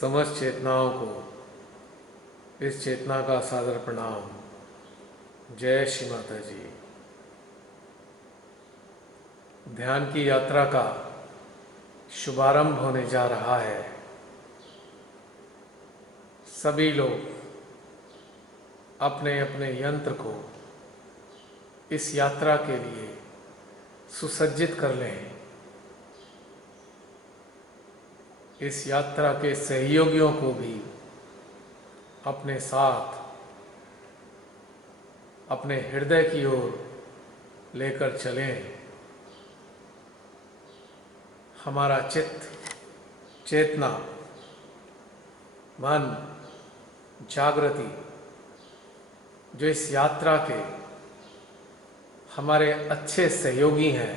समस्त चेतनाओं को इस चेतना का सादर प्रणाम। जय श्री माता जी। ध्यान की यात्रा का शुभारंभ होने जा रहा है। सभी लोग अपने अपने यंत्र को इस यात्रा के लिए सुसज्जित कर लें। इस यात्रा के सहयोगियों को भी अपने साथ अपने हृदय की ओर लेकर चलें। हमारा चित्त, चेतना, मन, जागृति जो इस यात्रा के हमारे अच्छे सहयोगी हैं,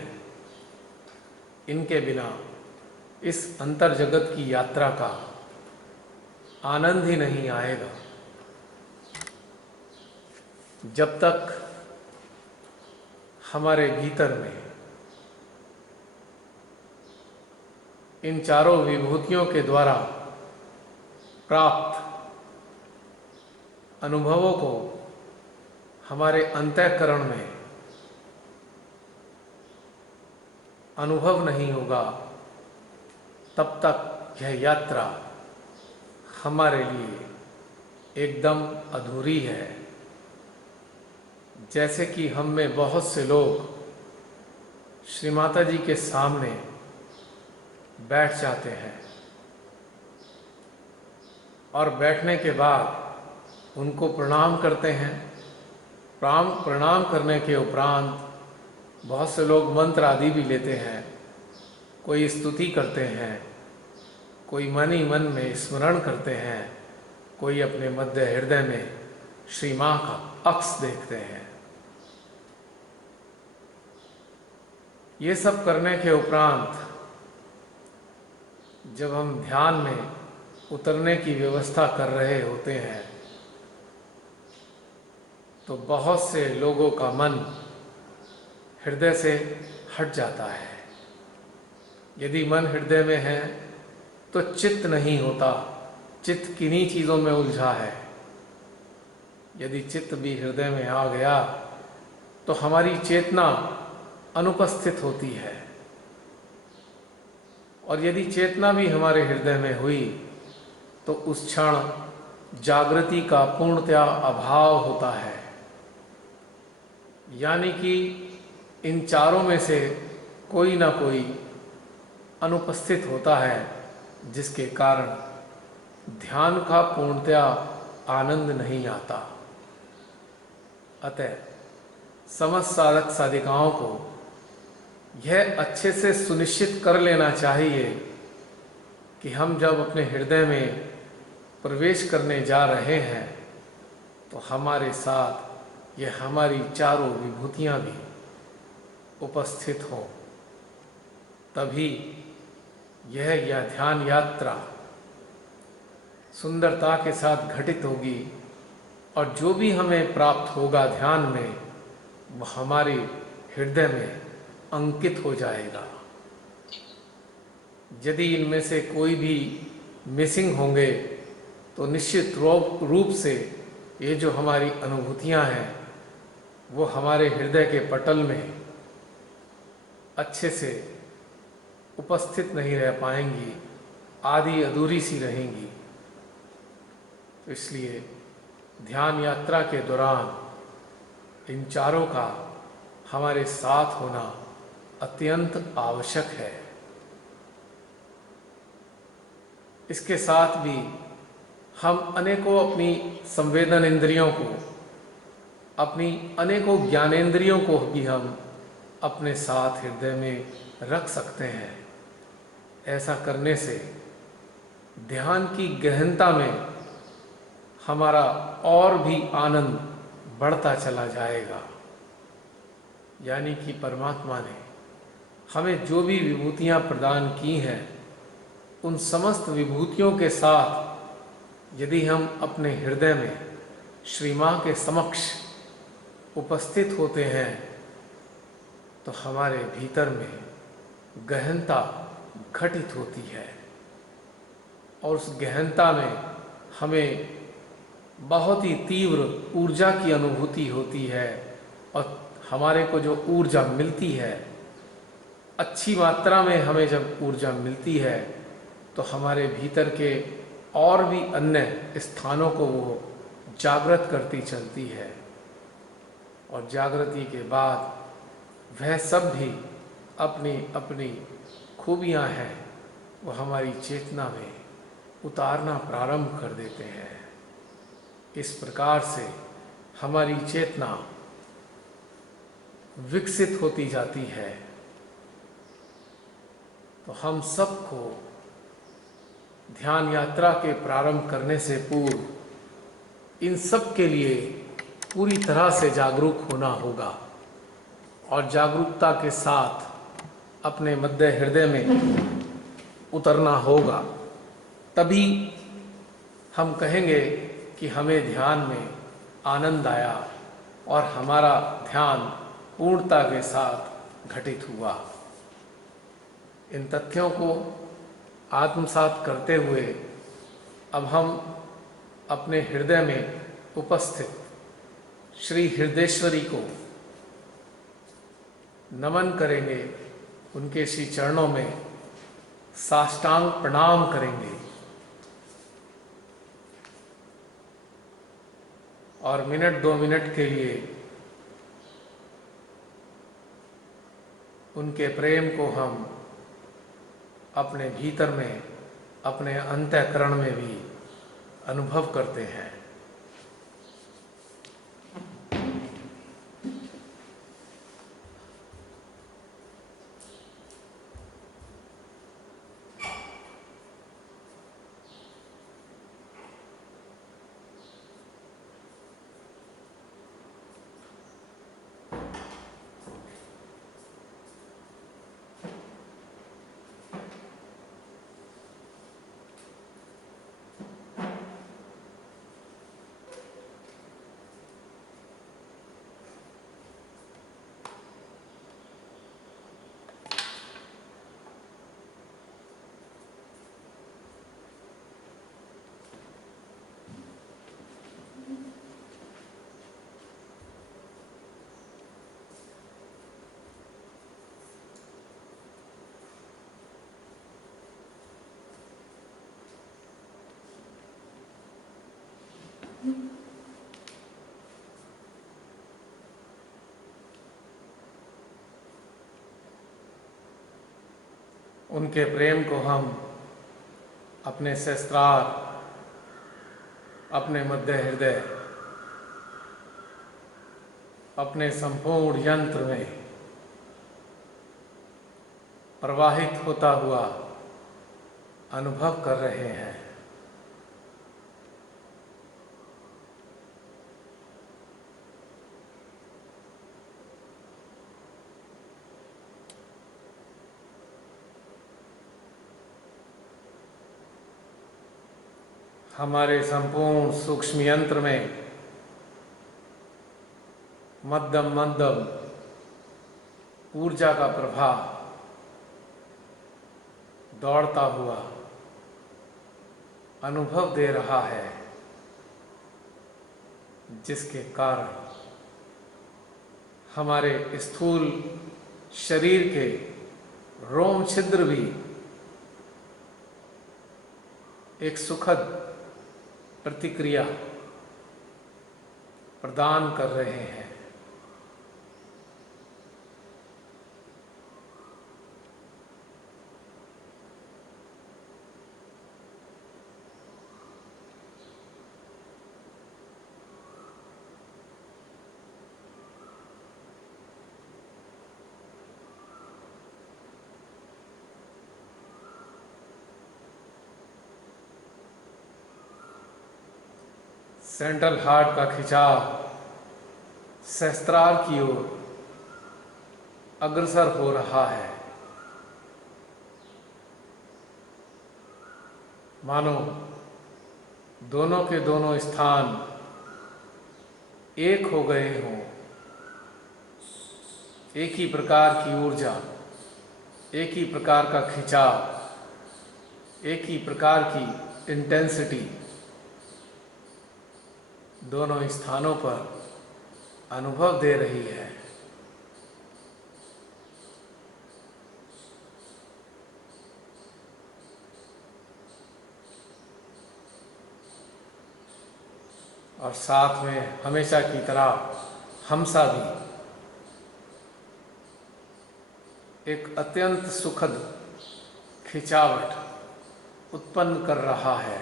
इनके बिना इस अंतर जगत की यात्रा का आनंद ही नहीं आएगा। जब तक हमारे भीतर में इन चारों विभूतियों के द्वारा प्राप्त अनुभवों को हमारे अंतःकरण में अनुभव नहीं होगा, तब तक यह यात्रा हमारे लिए एकदम अधूरी है। जैसे कि हम में बहुत से लोग श्री माता जी के सामने बैठ जाते हैं और बैठने के बाद उनको प्रणाम करते हैं। प्रणाम करने के उपरांत बहुत से लोग मंत्र आदि भी लेते हैं, कोई स्तुति करते हैं, कोई मन ही मन में स्मरण करते हैं, कोई अपने मध्य हृदय में श्री माँ का अक्स देखते हैं। ये सब करने के उपरांत जब हम ध्यान में उतरने की व्यवस्था कर रहे होते हैं तो बहुत से लोगों का मन हृदय से हट जाता है। यदि मन हृदय में है तो चित्त नहीं होता, चित्त किन्हीं चीज़ों में उलझा है। यदि चित्त भी हृदय में आ गया तो हमारी चेतना अनुपस्थित होती है, और यदि चेतना भी हमारे हृदय में हुई तो उस क्षण जागृति का पूर्णतया अभाव होता है। यानी कि इन चारों में से कोई ना कोई अनुपस्थित होता है, जिसके कारण ध्यान का पूर्णतया आनंद नहीं आता। अतः समस्त साधक साधिकाओं को यह अच्छे से सुनिश्चित कर लेना चाहिए कि हम जब अपने हृदय में प्रवेश करने जा रहे हैं तो हमारे साथ ये हमारी चारों विभूतियां भी उपस्थित हों। तभी यह ध्यान यात्रा सुंदरता के साथ घटित होगी, और जो भी हमें प्राप्त होगा ध्यान में वह हमारे हृदय में अंकित हो जाएगा। यदि इनमें से कोई भी मिसिंग होंगे तो निश्चित रूप से ये जो हमारी अनुभूतियां हैं वो हमारे हृदय के पटल में अच्छे से उपस्थित नहीं रह पाएंगी, आधी अधूरी सी रहेंगी। तो इसलिए ध्यान यात्रा के दौरान इन चारों का हमारे साथ होना अत्यंत आवश्यक है। इसके साथ भी हम अनेकों अपनी संवेदन इंद्रियों को, अपनी अनेकों ज्ञानेंद्रियों को भी हम अपने साथ हृदय में रख सकते हैं। ऐसा करने से ध्यान की गहनता में हमारा और भी आनंद बढ़ता चला जाएगा। यानी कि परमात्मा ने हमें जो भी विभूतियां प्रदान की हैं, उन समस्त विभूतियों के साथ यदि हम अपने हृदय में श्री माँ के समक्ष उपस्थित होते हैं तो हमारे भीतर में गहनता घटित होती है, और उस गहनता में हमें बहुत ही तीव्र ऊर्जा की अनुभूति होती है। और हमारे को जो ऊर्जा मिलती है, अच्छी मात्रा में हमें जब ऊर्जा मिलती है तो हमारे भीतर के और भी अन्य स्थानों को वो जागृत करती चलती है, और जागृति के बाद वह सब भी अपनी अपनी खूबियां हैं वो हमारी चेतना में उतारना प्रारंभ कर देते हैं। इस प्रकार से हमारी चेतना विकसित होती जाती है। तो हम सबको ध्यान यात्रा के प्रारंभ करने से पूर्व इन सब के लिए पूरी तरह से जागरूक होना होगा और जागरूकता के साथ अपने मध्य हृदय में उतरना होगा। तभी हम कहेंगे कि हमें ध्यान में आनंद आया और हमारा ध्यान पूर्णता के साथ घटित हुआ। इन तथ्यों को आत्मसात करते हुए अब हम अपने हृदय में उपस्थित श्री हृदयेश्वरी को नमन करेंगे, उनके श्री चरणों में साष्टांग प्रणाम करेंगे और मिनट 2 मिनट के लिए उनके प्रेम को हम अपने भीतर में, अपने अंतःकरण में भी अनुभव करते हैं। उनके प्रेम को हम अपने सहस्त्रार, अपने मध्य हृदय, अपने संपूर्ण यंत्र में प्रवाहित होता हुआ अनुभव कर रहे हैं। हमारे संपूर्ण सूक्ष्म यंत्र में मध्यम मध्यम ऊर्जा का प्रवाह दौड़ता हुआ अनुभव दे रहा है, जिसके कारण हमारे स्थूल शरीर के रोम छिद्र भी एक सुखद प्रतिक्रिया प्रदान कर रहे हैं। सेंट्रल हार्ट का खिंचाव सहस्त्रार की ओर अग्रसर हो रहा है। मानो दोनों के दोनों स्थान एक हो गए हों, एक ही प्रकार की ऊर्जा, एक ही प्रकार का खिंचाव, एक ही प्रकार की इंटेंसिटी दोनों स्थानों पर अनुभव दे रही है। और साथ में हमेशा की तरह हमसा भी एक अत्यंत सुखद खिंचावट उत्पन्न कर रहा है।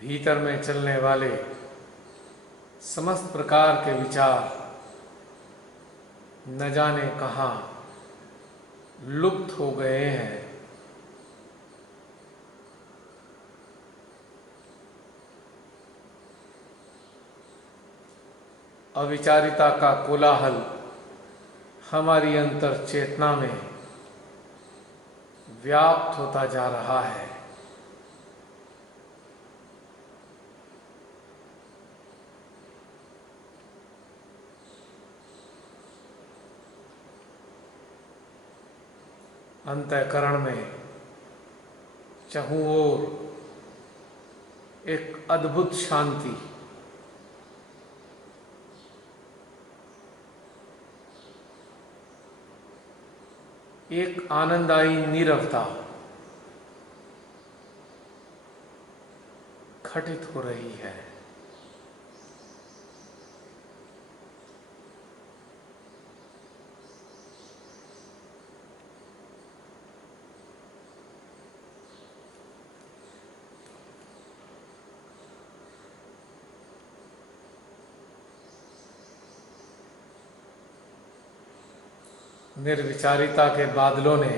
भीतर में चलने वाले समस्त प्रकार के विचार न जाने कहाँ लुप्त हो गए हैं। अविचारिता का कोलाहल हमारी अंतर चेतना में व्याप्त होता जा रहा है। अंतःकरण में चहुं ओर एक अद्भुत शांति, एक आनंदायी नीरवता घटित हो रही है। निर्विचारिता के बादलों ने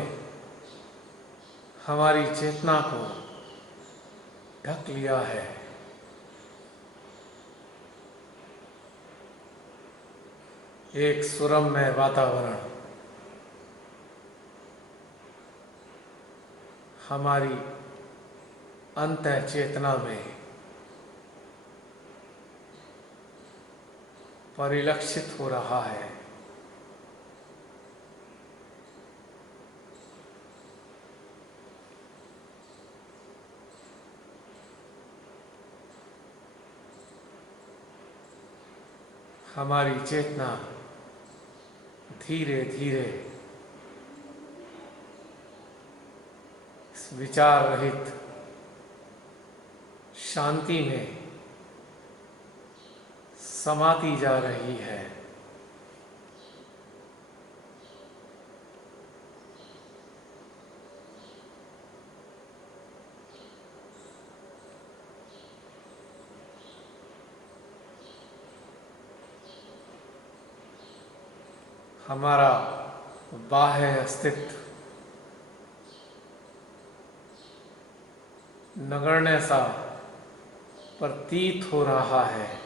हमारी चेतना को ढक लिया है। एक सुरम्य वातावरण हमारी अंतः चेतना में परिलक्षित हो रहा है। हमारी चेतना धीरे धीरे इस विचार रहित शांति में समाती जा रही है। हमारा बाह्य अस्तित्व नगण्य सा प्रतीत हो रहा है।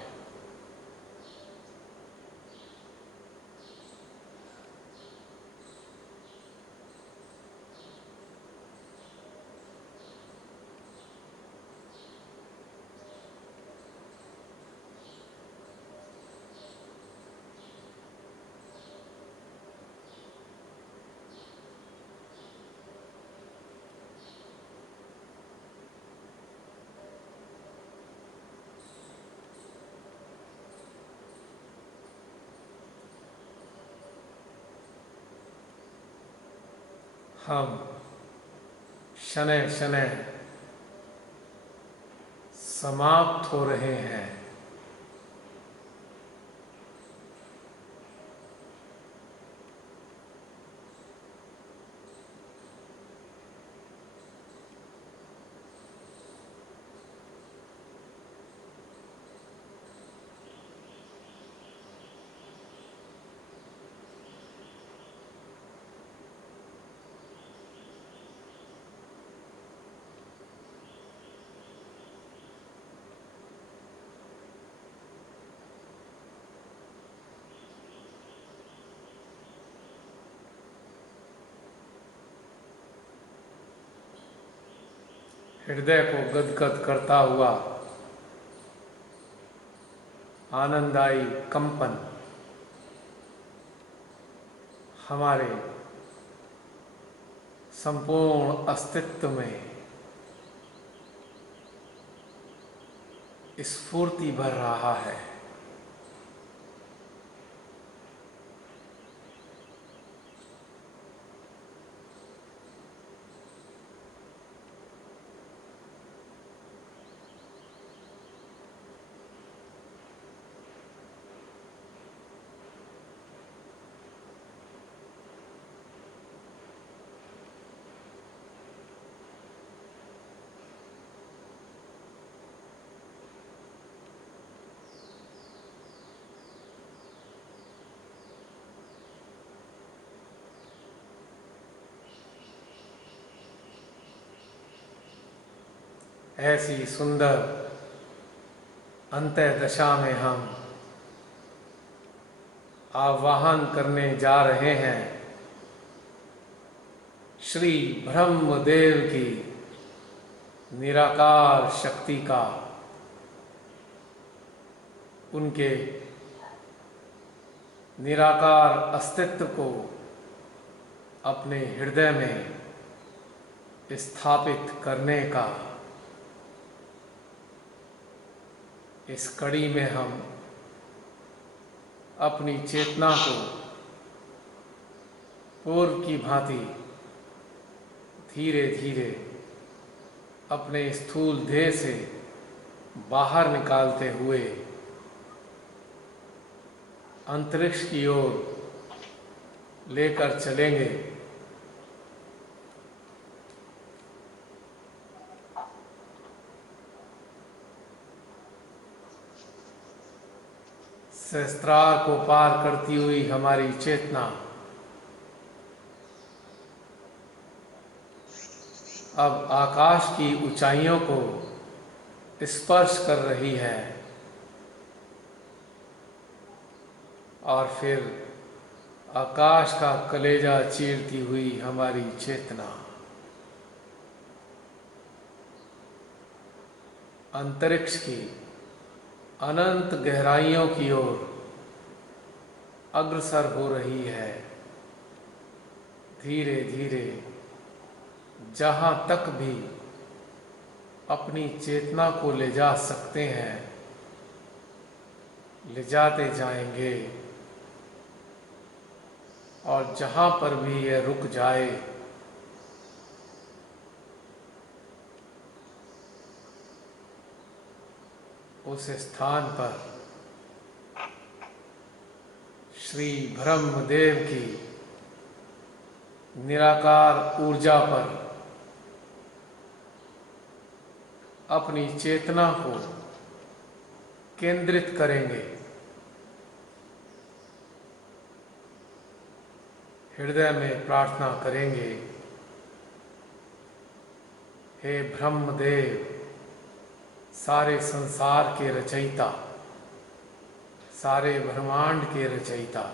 हम शनैः शनैः समाप्त हो रहे हैं। हृदय को गदगद करता हुआ आनंदायी कंपन हमारे संपूर्ण अस्तित्व में स्फूर्ति भर रहा है। ऐसी सुंदर अंतः दशा में हम आवाहन करने जा रहे हैं श्री ब्रह्मदेव की निराकार शक्ति का, उनके निराकार अस्तित्व को अपने हृदय में स्थापित करने का। इस कड़ी में हम अपनी चेतना को पूर्व की भांति धीरे धीरे अपने स्थूल देह से बाहर निकालते हुए अंतरिक्ष की ओर लेकर चलेंगे। सहस्त्रार को पार करती हुई हमारी चेतना अब आकाश की ऊंचाइयों को स्पर्श कर रही है और फिर आकाश का कलेजा चीरती हुई हमारी चेतना अंतरिक्ष की अनंत गहराइयों की ओर अग्रसर हो रही है। धीरे धीरे जहां तक भी अपनी चेतना को ले जा सकते हैं ले जाते जाएंगे और जहां पर भी यह रुक जाए उस स्थान पर श्री ब्रह्मदेव की निराकार ऊर्जा पर अपनी चेतना को केंद्रित करेंगे। हृदय में प्रार्थना करेंगे, हे ब्रह्मदेव, सारे संसार के रचयिता, सारे ब्रह्मांड के रचयिता,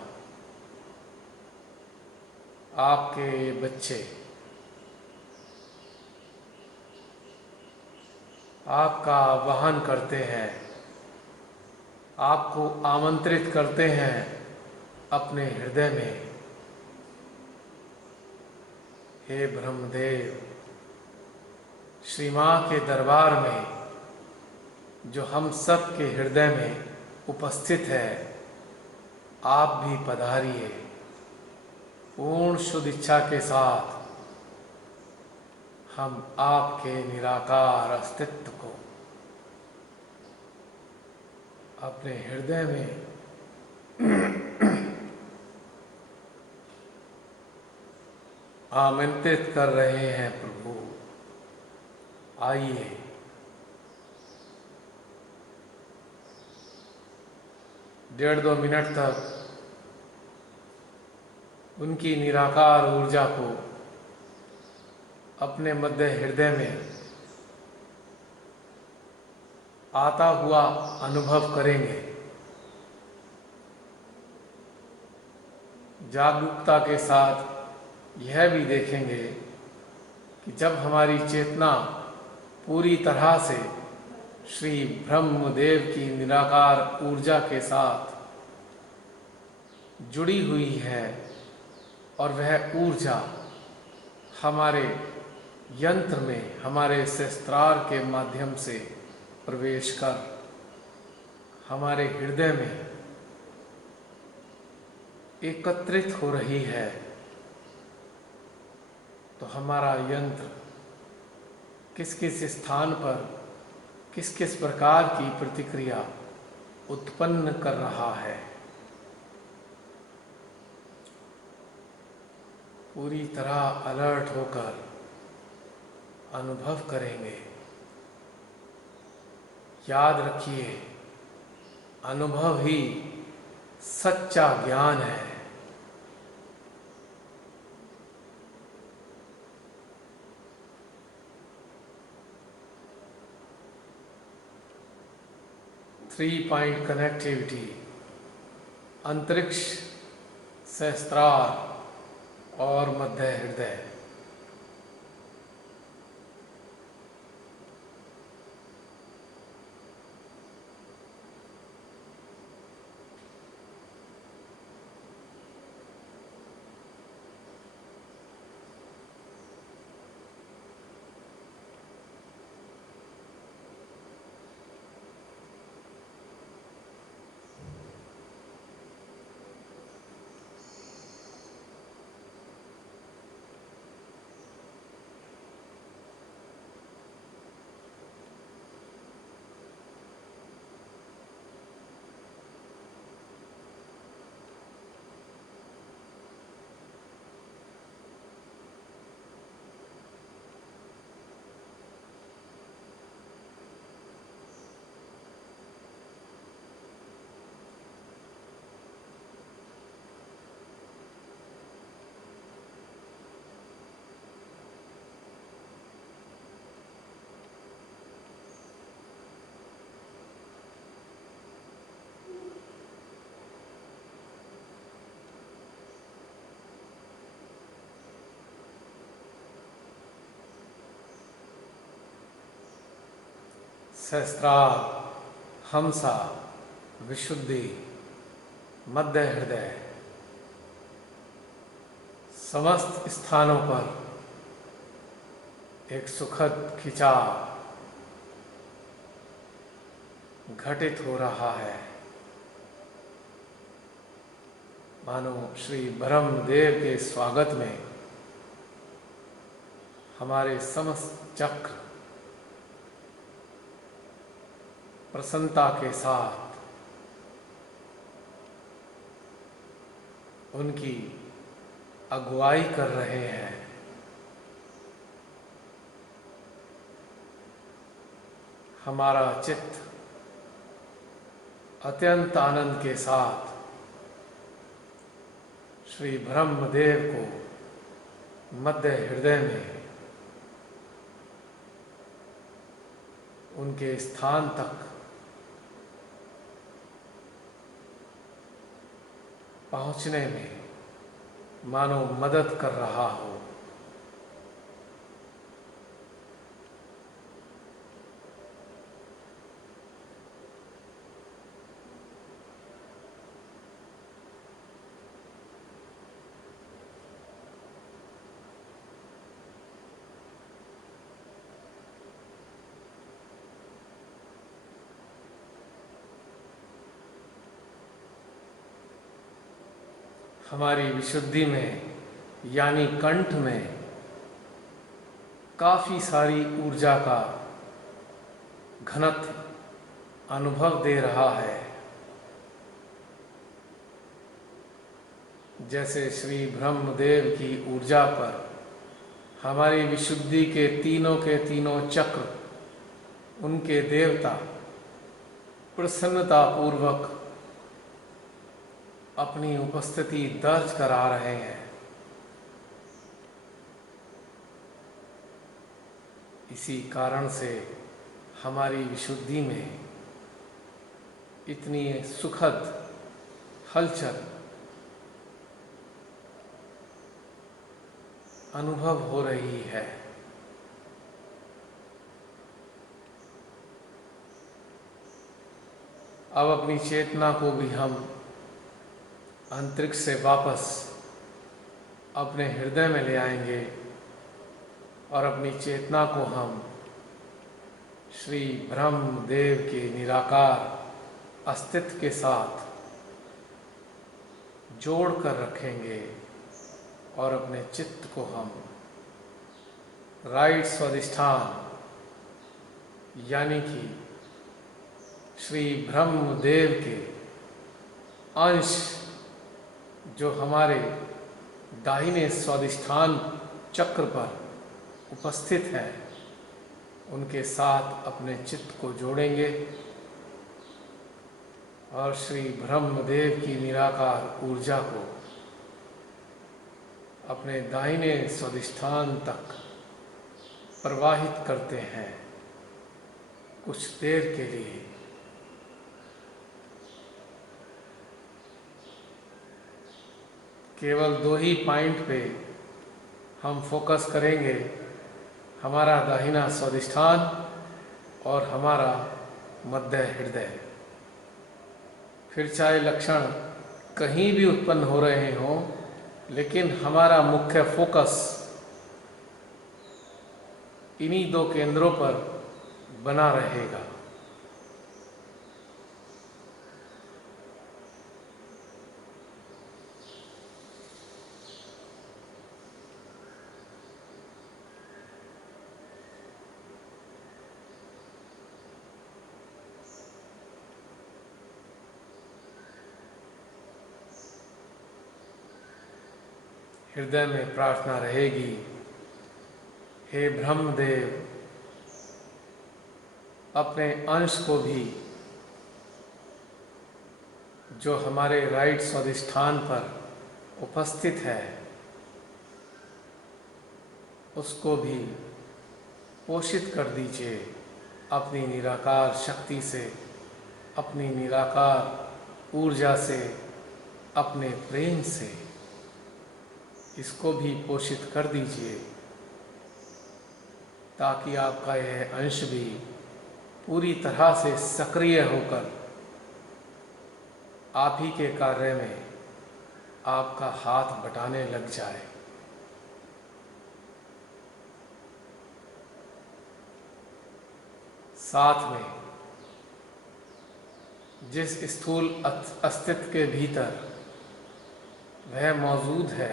आपके ये बच्चे आपका आह्वान करते हैं, आपको आमंत्रित करते हैं अपने हृदय में। हे ब्रह्मदेव, श्री मां के दरबार में जो हम सब के हृदय में उपस्थित है, आप भी पधारिए। पूर्ण शुद्ध इच्छा के साथ हम आपके निराकार अस्तित्व को अपने हृदय में आमंत्रित कर रहे हैं। प्रभु आइए, डेढ़ दो मिनट तक उनकी निराकार ऊर्जा को अपने मध्य हृदय में आता हुआ अनुभव करेंगे। जागरूकता के साथ यह भी देखेंगे कि जब हमारी चेतना पूरी तरह से श्री ब्रह्मदेव की निराकार ऊर्जा के साथ जुड़ी हुई है और वह ऊर्जा हमारे यंत्र में, हमारे सहस्त्रार के माध्यम से प्रवेश कर हमारे हृदय में एकत्रित हो रही है, तो हमारा यंत्र किस किस स्थान पर किस किस प्रकार की प्रतिक्रिया उत्पन्न कर रहा है, पूरी तरह अलर्ट होकर अनुभव करेंगे। याद रखिए, अनुभव ही सच्चा ज्ञान है। थ्री पॉइंट कनेक्टिविटी, अंतरिक्ष, सहस्त्रार और मध्य हृदय। सहस्त्रार, हमसा, विशुद्धि, मध्य हृदय, समस्त स्थानों पर एक सुखद खिंचाव घटित हो रहा है, मानो श्री ब्रह्मदेव के स्वागत में हमारे समस्त चक्र प्रसन्नता के साथ उनकी अगुवाई कर रहे हैं। हमारा चित्त अत्यंत आनंद के साथ श्री ब्रह्मदेव को मध्य हृदय में उनके स्थान तक पहुंचने में मानो मदद कर रहा हो। हमारी विशुद्धि में यानी कंठ में काफी सारी ऊर्जा का घनत्व अनुभव दे रहा है। जैसे श्री ब्रह्मदेव की ऊर्जा पर हमारी विशुद्धि के तीनों चक्र, उनके देवता प्रसन्नता पूर्वक अपनी उपस्थिति दर्ज करा रहे हैं। इसी कारण से हमारी विशुद्धि में इतनी सुखद हलचल अनुभव हो रही है। अब अपनी चेतना को भी हम अंतरिक्ष से वापस अपने हृदय में ले आएंगे और अपनी चेतना को हम श्री ब्रह्मदेव के निराकार अस्तित्व के साथ जोड़ कर रखेंगे और अपने चित्त को हम राइट स्वाधिष्ठान यानी कि श्री ब्रह्मदेव के अंश जो हमारे दाहिने स्वाधिष्ठान चक्र पर उपस्थित है, उनके साथ अपने चित्त को जोड़ेंगे और श्री ब्रह्मदेव की निराकार ऊर्जा को अपने दाहिने स्वाधिष्ठान तक प्रवाहित करते हैं। कुछ देर के लिए केवल दो ही पॉइंट पे हम फोकस करेंगे, हमारा दाहिना स्वादिष्ठान और हमारा मध्य हृदय। फिर चाहे लक्षण कहीं भी उत्पन्न हो रहे हों, लेकिन हमारा मुख्य फोकस इन्हीं दो केंद्रों पर बना रहेगा। हृदय में प्रार्थना रहेगी, हे ब्रह्मदेव, अपने अंश को भी जो हमारे राइट स्वादिष्ठान पर उपस्थित है उसको भी पोषित कर दीजिए अपनी निराकार शक्ति से, अपनी निराकार ऊर्जा से, अपने प्रेम से। इसको भी पोषित कर दीजिए ताकि आपका यह अंश भी पूरी तरह से सक्रिय होकर आप ही के कार्य में आपका हाथ बटाने लग जाए। साथ में जिस स्थूल अस्तित्व के भीतर वह मौजूद है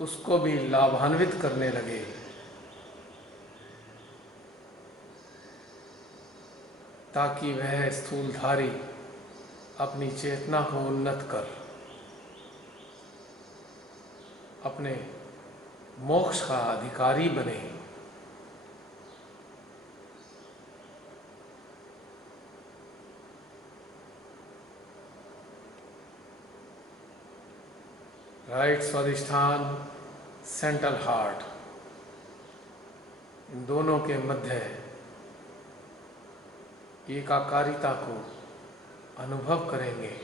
उसको भी लाभान्वित करने लगे, ताकि वह स्थूलधारी अपनी चेतना को उन्नत कर अपने मोक्ष का अधिकारी बने। राइट स्वादिष्ठान, सेंट्रल हार्ट, इन दोनों के मध्य एकाकारिता को अनुभव करेंगे।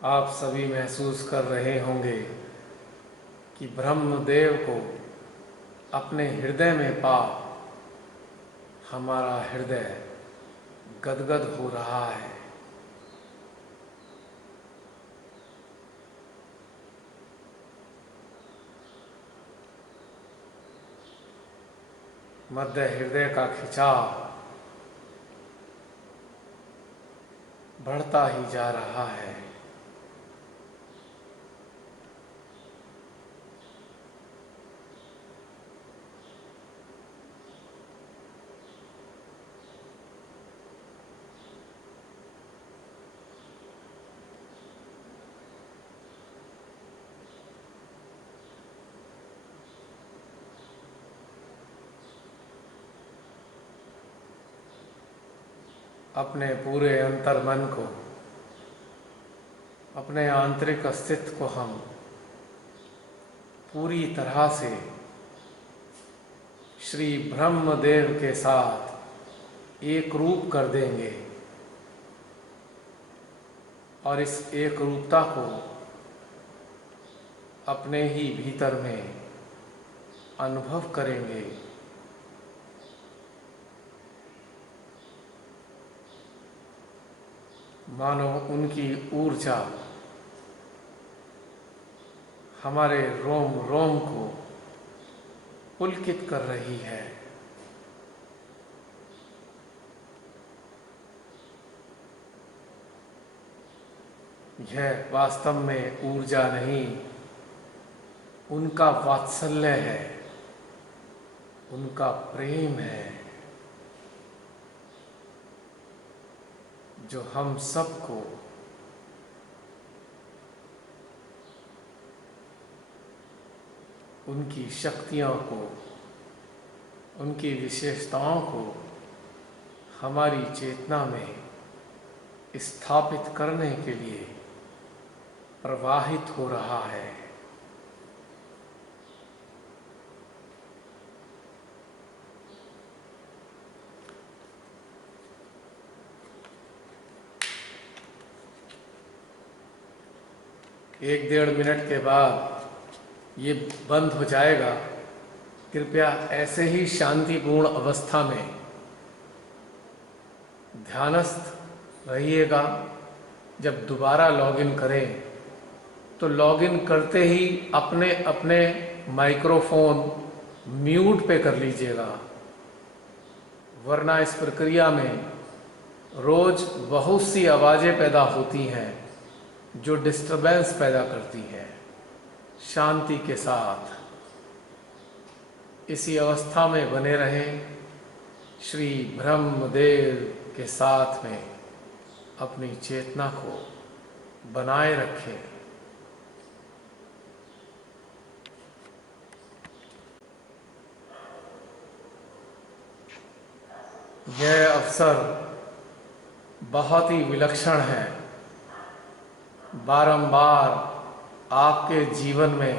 आप सभी महसूस कर रहे होंगे कि ब्रह्मदेव को अपने हृदय में पा हमारा हृदय गदगद हो रहा है। मध्य हृदय का खिंचाव बढ़ता ही जा रहा है। अपने पूरे अंतर्मन को अपने आंतरिक अस्तित्व को हम पूरी तरह से श्री ब्रह्मदेव के साथ एक रूप कर देंगे और इस एक रूपता को अपने ही भीतर में अनुभव करेंगे। मानो उनकी ऊर्जा हमारे रोम रोम को पुलकित कर रही है। यह वास्तव में ऊर्जा नहीं, उनका वात्सल्य है, उनका प्रेम है, जो हम सबको उनकी शक्तियों को, उनकी विशेषताओं को हमारी चेतना में स्थापित करने के लिए प्रवाहित हो रहा है। एक 1.5 मिनट के बाद ये बंद हो जाएगा। कृपया ऐसे ही शांतिपूर्ण अवस्था में ध्यानस्थ रहिएगा। जब दोबारा लॉगिन करें तो लॉगिन करते ही अपने अपने माइक्रोफोन म्यूट पे कर लीजिएगा, वरना इस प्रक्रिया में रोज बहुत सी आवाज़ें पैदा होती हैं जो डिस्टरबेंस पैदा करती है। शांति के साथ इसी अवस्था में बने रहें, श्री ब्रह्मदेव के साथ में अपनी चेतना को बनाए रखें। यह अवसर बहुत ही विलक्षण है, बारंबार आपके जीवन में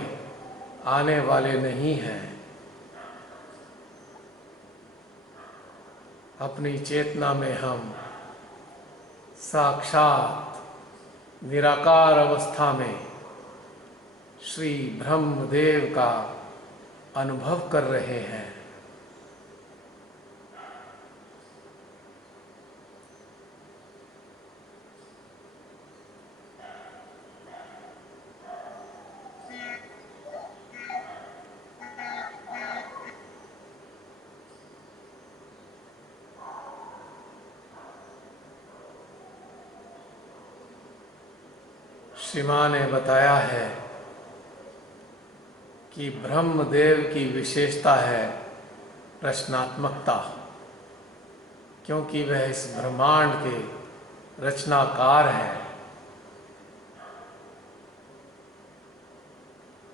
आने वाले नहीं हैं। अपनी चेतना में हम साक्षात निराकार अवस्था में श्री ब्रह्मदेव का अनुभव कर रहे हैं। श्री मां ने बताया है कि ब्रह्मदेव की विशेषता है रचनात्मकता, क्योंकि वह इस ब्रह्मांड के रचनाकार हैं।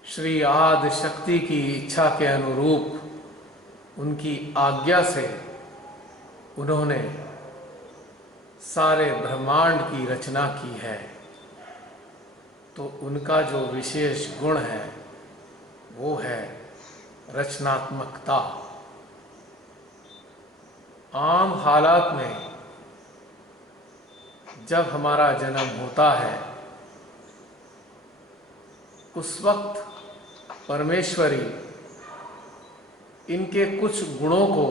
श्री आदि शक्ति की इच्छा के अनुरूप उनकी आज्ञा से उन्होंने सारे ब्रह्मांड की रचना की है। तो उनका जो विशेष गुण है वो है रचनात्मकता। आम हालात में जब हमारा जन्म होता है उस वक्त परमेश्वरी इनके कुछ गुणों को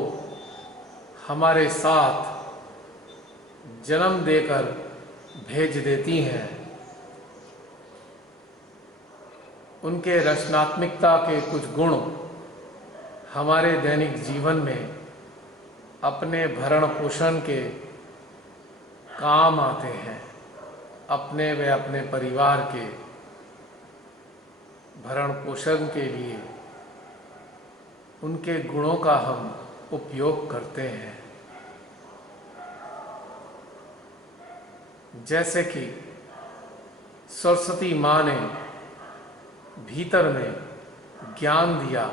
हमारे साथ जन्म देकर भेज देती हैं। उनके रचनात्मकता के कुछ गुण हमारे दैनिक जीवन में अपने भरण पोषण के काम आते हैं। अपने व अपने परिवार के भरण पोषण के लिए उनके गुणों का हम उपयोग करते हैं। जैसे कि सरस्वती माँ ने भीतर में ज्ञान दिया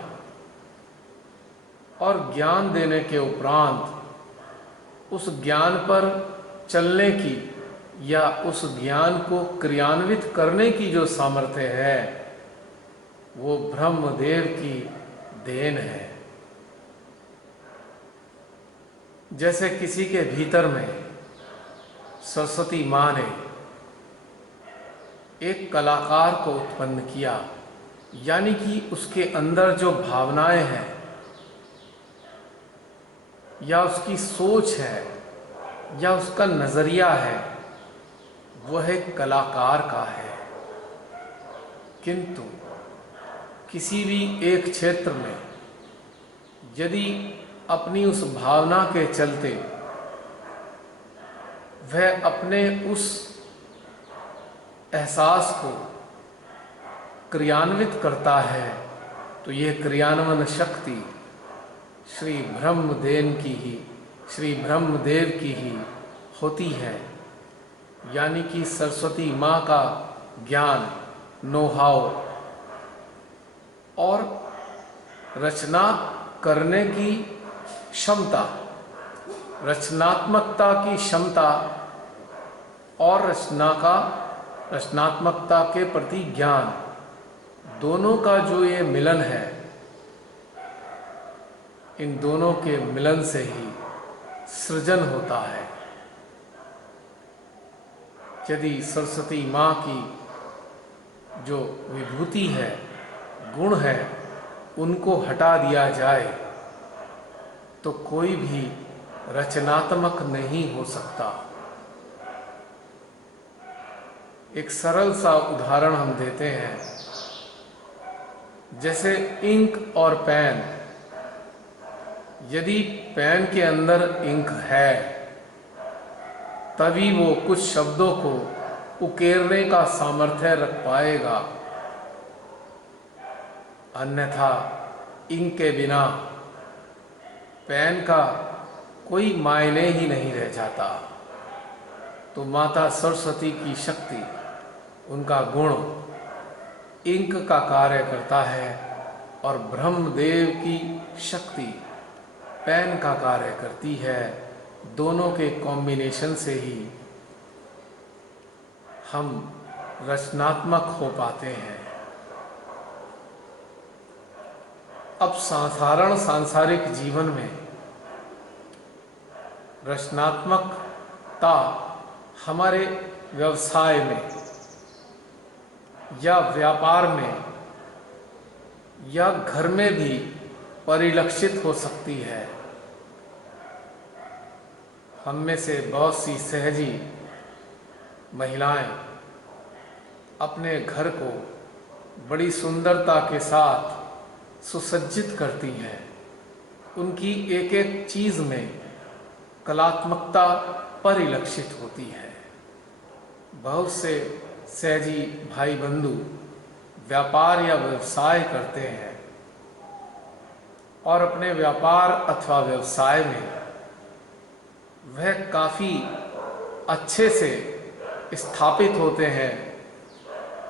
और ज्ञान देने के उपरांत उस ज्ञान पर चलने की या उस ज्ञान को क्रियान्वित करने की जो सामर्थ्य है वो ब्रह्मदेव की देन है। जैसे किसी के भीतर में सरस्वती माँ ने एक कलाकार को उत्पन्न किया, यानी कि उसके अंदर जो भावनाएं हैं या उसकी सोच है या उसका नज़रिया है वह एक कलाकार का है। किंतु किसी भी एक क्षेत्र में यदि अपनी उस भावना के चलते वह अपने उस एहसास को क्रियान्वित करता है तो यह क्रियान्वयन शक्ति श्री ब्रह्मदेव की ही होती है। यानी कि सरस्वती माँ का ज्ञान, नोहाव और रचना करने की क्षमता, रचनात्मकता की क्षमता और रचनात्मकता के प्रति ज्ञान, दोनों का जो ये मिलन है, इन दोनों के मिलन से ही सृजन होता है। यदि सरस्वती माँ की जो विभूति है, गुण है, उनको हटा दिया जाए तो कोई भी रचनात्मक नहीं हो सकता। एक सरल सा उदाहरण हम देते हैं, जैसे इंक और पेन। यदि पेन के अंदर इंक है तभी वो कुछ शब्दों को उकेरने का सामर्थ्य रख पाएगा, अन्यथा इंक के बिना पेन का कोई मायने ही नहीं रह जाता। तो माता सरस्वती की शक्ति, उनका गुण इंक का कार्य करता है और ब्रह्मदेव की शक्ति पेन का कार्य करती है। दोनों के कॉम्बिनेशन से ही हम रचनात्मक हो पाते हैं। अब साधारण सांसारिक जीवन में रचनात्मकता हमारे व्यवसाय में या व्यापार में या घर में भी परिलक्षित हो सकती है। हम में से बहुत सी सहजी महिलाएं अपने घर को बड़ी सुंदरता के साथ सुसज्जित करती हैं। उनकी एक एक चीज में कलात्मकता परिलक्षित होती है। बहुत से सहजी भाई बंधु व्यापार या व्यवसाय करते हैं और अपने व्यापार अथवा व्यवसाय में वह काफ़ी अच्छे से स्थापित होते हैं,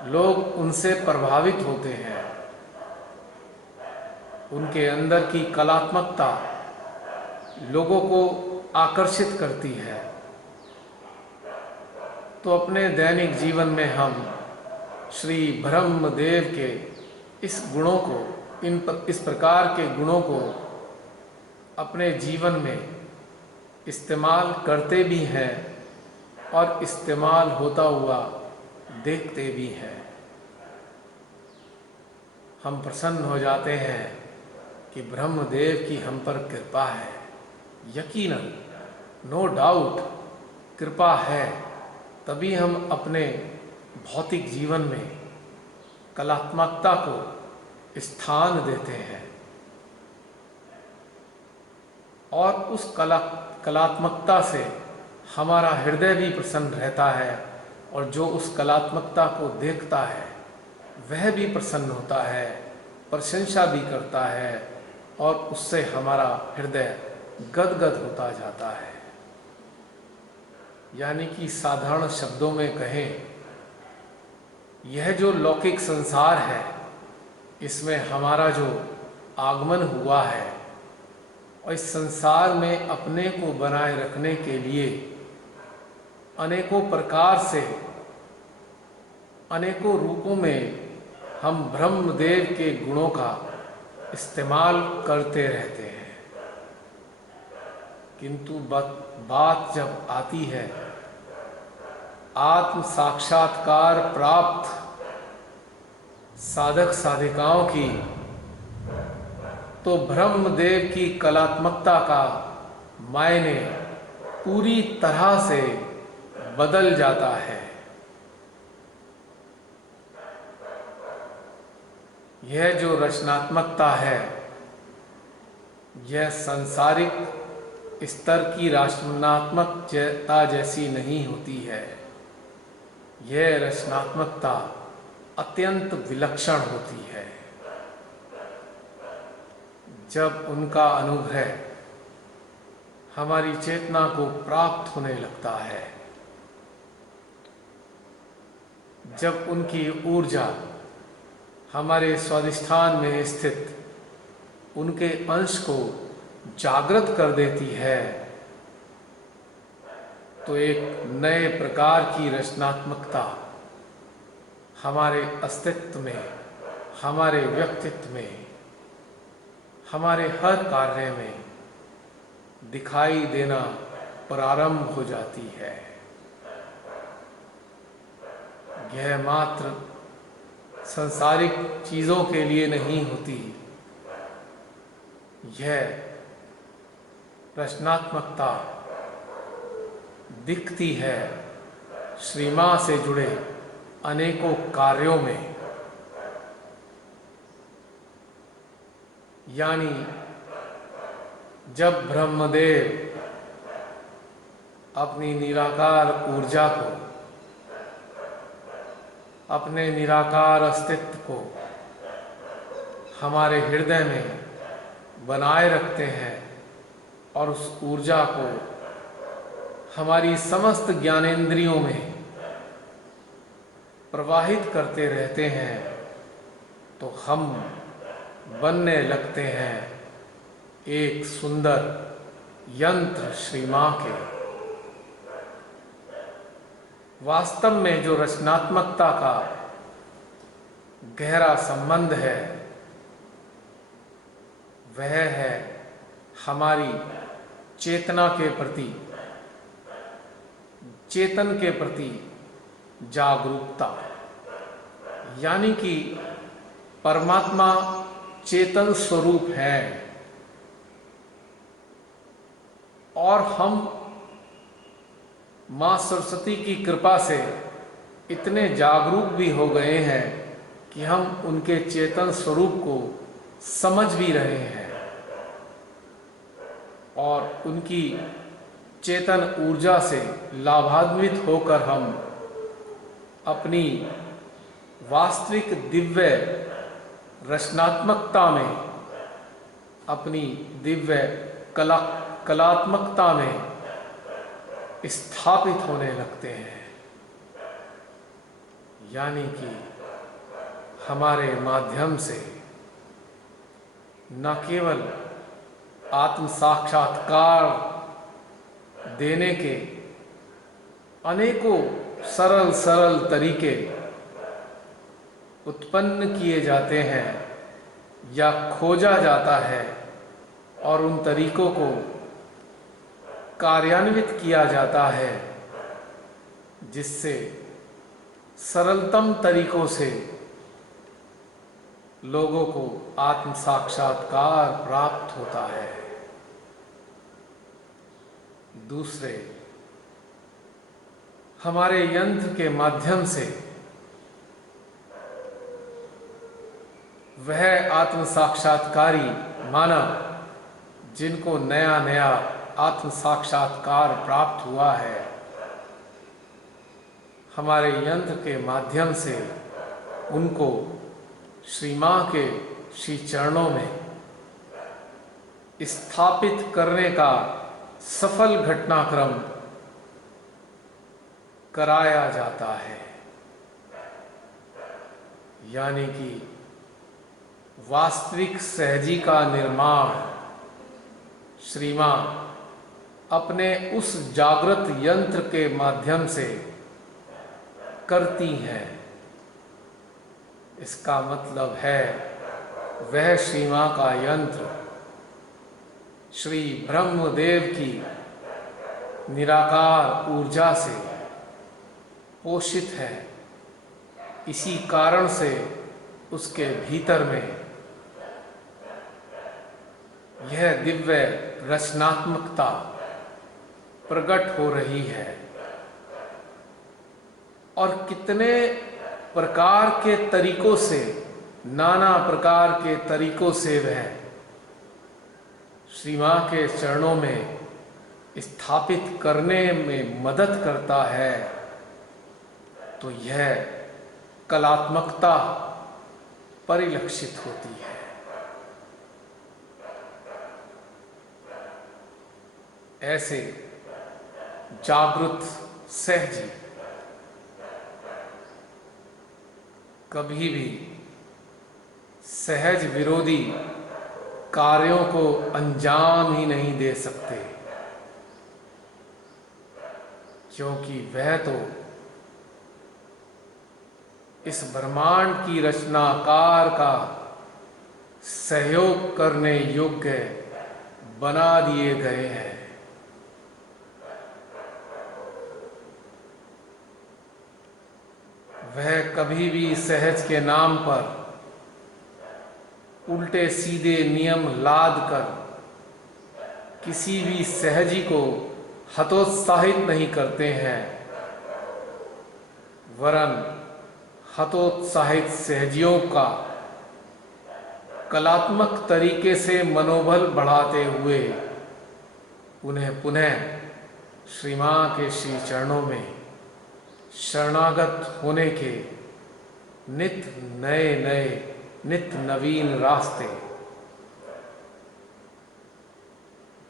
लोग उनसे प्रभावित होते हैं। उनके अंदर की कलात्मकता लोगों को आकर्षित करती है। तो अपने दैनिक जीवन में हम श्री ब्रह्मदेव के इस गुणों को, इस प्रकार के गुणों को अपने जीवन में इस्तेमाल करते भी हैं और इस्तेमाल होता हुआ देखते भी हैं। हम प्रसन्न हो जाते हैं कि ब्रह्मदेव की हम पर कृपा है। यकीनन, नो डाउट कृपा है, तभी हम अपने भौतिक जीवन में कलात्मकता को स्थान देते हैं और उस कलात्मकता से हमारा हृदय भी प्रसन्न रहता है और जो उस कलात्मकता को देखता है वह भी प्रसन्न होता है, प्रशंसा भी करता है और उससे हमारा हृदय गदगद होता जाता है। यानी कि साधारण शब्दों में कहें, यह जो लौकिक संसार है इसमें हमारा जो आगमन हुआ है और इस संसार में अपने को बनाए रखने के लिए अनेकों प्रकार से, अनेकों रूपों में हम ब्रह्मदेव के गुणों का इस्तेमाल करते रहते हैं, किंतु बात जब आती है आत्म साक्षात्कार प्राप्त साधक साधिकाओं की, तो ब्रह्मदेव की कलात्मकता का मायने पूरी तरह से बदल जाता है। यह जो रचनात्मकता है, यह सांसारिक स्तर की रचनात्मकता जैसी नहीं होती है। यह रचनात्मकता अत्यंत विलक्षण होती है। जब उनका अनुग्रह हमारी चेतना को प्राप्त होने लगता है, जब उनकी ऊर्जा हमारे स्वाधिष्ठान में स्थित उनके अंश को जागृत कर देती है, तो एक नए प्रकार की रचनात्मकता हमारे अस्तित्व में, हमारे व्यक्तित्व में, हमारे हर कार्य में दिखाई देना प्रारंभ हो जाती है। यह मात्र सांसारिक चीजों के लिए नहीं होती, यह रचनात्मकता दिखती है श्री मां से जुड़े अनेकों कार्यों में। यानी जब ब्रह्मदेव अपनी निराकार ऊर्जा को, अपने निराकार अस्तित्व को हमारे हृदय में बनाए रखते हैं और उस ऊर्जा को हमारी समस्त ज्ञानेंद्रियों में प्रवाहित करते रहते हैं, तो हम बनने लगते हैं एक सुंदर यंत्र श्री मां के। वास्तव में जो रचनात्मकता का गहरा संबंध है, वह है हमारी चेतना के प्रति, चेतन के प्रति जागरूकता। यानी कि परमात्मा चेतन स्वरूप है और हम मां सरस्वती की कृपा से इतने जागरूक भी हो गए हैं कि हम उनके चेतन स्वरूप को समझ भी रहे हैं और उनकी चेतन ऊर्जा से लाभान्वित होकर हम अपनी वास्तविक दिव्य रचनात्मकता में, अपनी दिव्य कलात्मकता में स्थापित होने लगते हैं। यानी कि हमारे माध्यम से न केवल आत्म साक्षात्कार देने के अनेकों सरल सरल तरीके उत्पन्न किए जाते हैं या खोजा जाता है और उन तरीकों को कार्यान्वित किया जाता है, जिससे सरलतम तरीकों से लोगों को आत्म साक्षात्कार प्राप्त होता है। दूसरे, हमारे यंत्र के माध्यम से वह आत्म साक्षात्कारी मानव जिनको नया नया आत्म साक्षात्कार प्राप्त हुआ है, हमारे यंत्र के माध्यम से उनको श्री मां के श्री चरणों में स्थापित करने का सफल घटनाक्रम कराया जाता है। यानी कि वास्तविक सहजी का निर्माण श्री मां अपने उस जागृत यंत्र के माध्यम से करती हैं। इसका मतलब है वह श्री मां का यंत्र श्री ब्रह्मदेव की निराकार ऊर्जा से पोषित है। इसी कारण से उसके भीतर में यह दिव्य रचनात्मकता प्रकट हो रही है। और कितने प्रकार के तरीकों से, नाना प्रकार के तरीकों से वह श्री मां के चरणों में स्थापित करने में मदद करता है। तो यह कलात्मकता परिलक्षित होती है। ऐसे जागृत सहजी कभी भी सहज विरोधी कार्यों को अंजाम ही नहीं दे सकते, क्योंकि वह तो इस ब्रह्मांड की रचनाकार का सहयोग करने योग्य बना दिए गए हैं। वह कभी भी सहज के नाम पर उल्टे सीधे नियम लाद कर किसी भी सहजी को हतोत्साहित नहीं करते हैं, वरन हतोत्साहित सहजियों का कलात्मक तरीके से मनोबल बढ़ाते हुए उन्हें पुनः श्री मां के श्री चरणों में शरणागत होने के नित नए नए नित नवीन रास्ते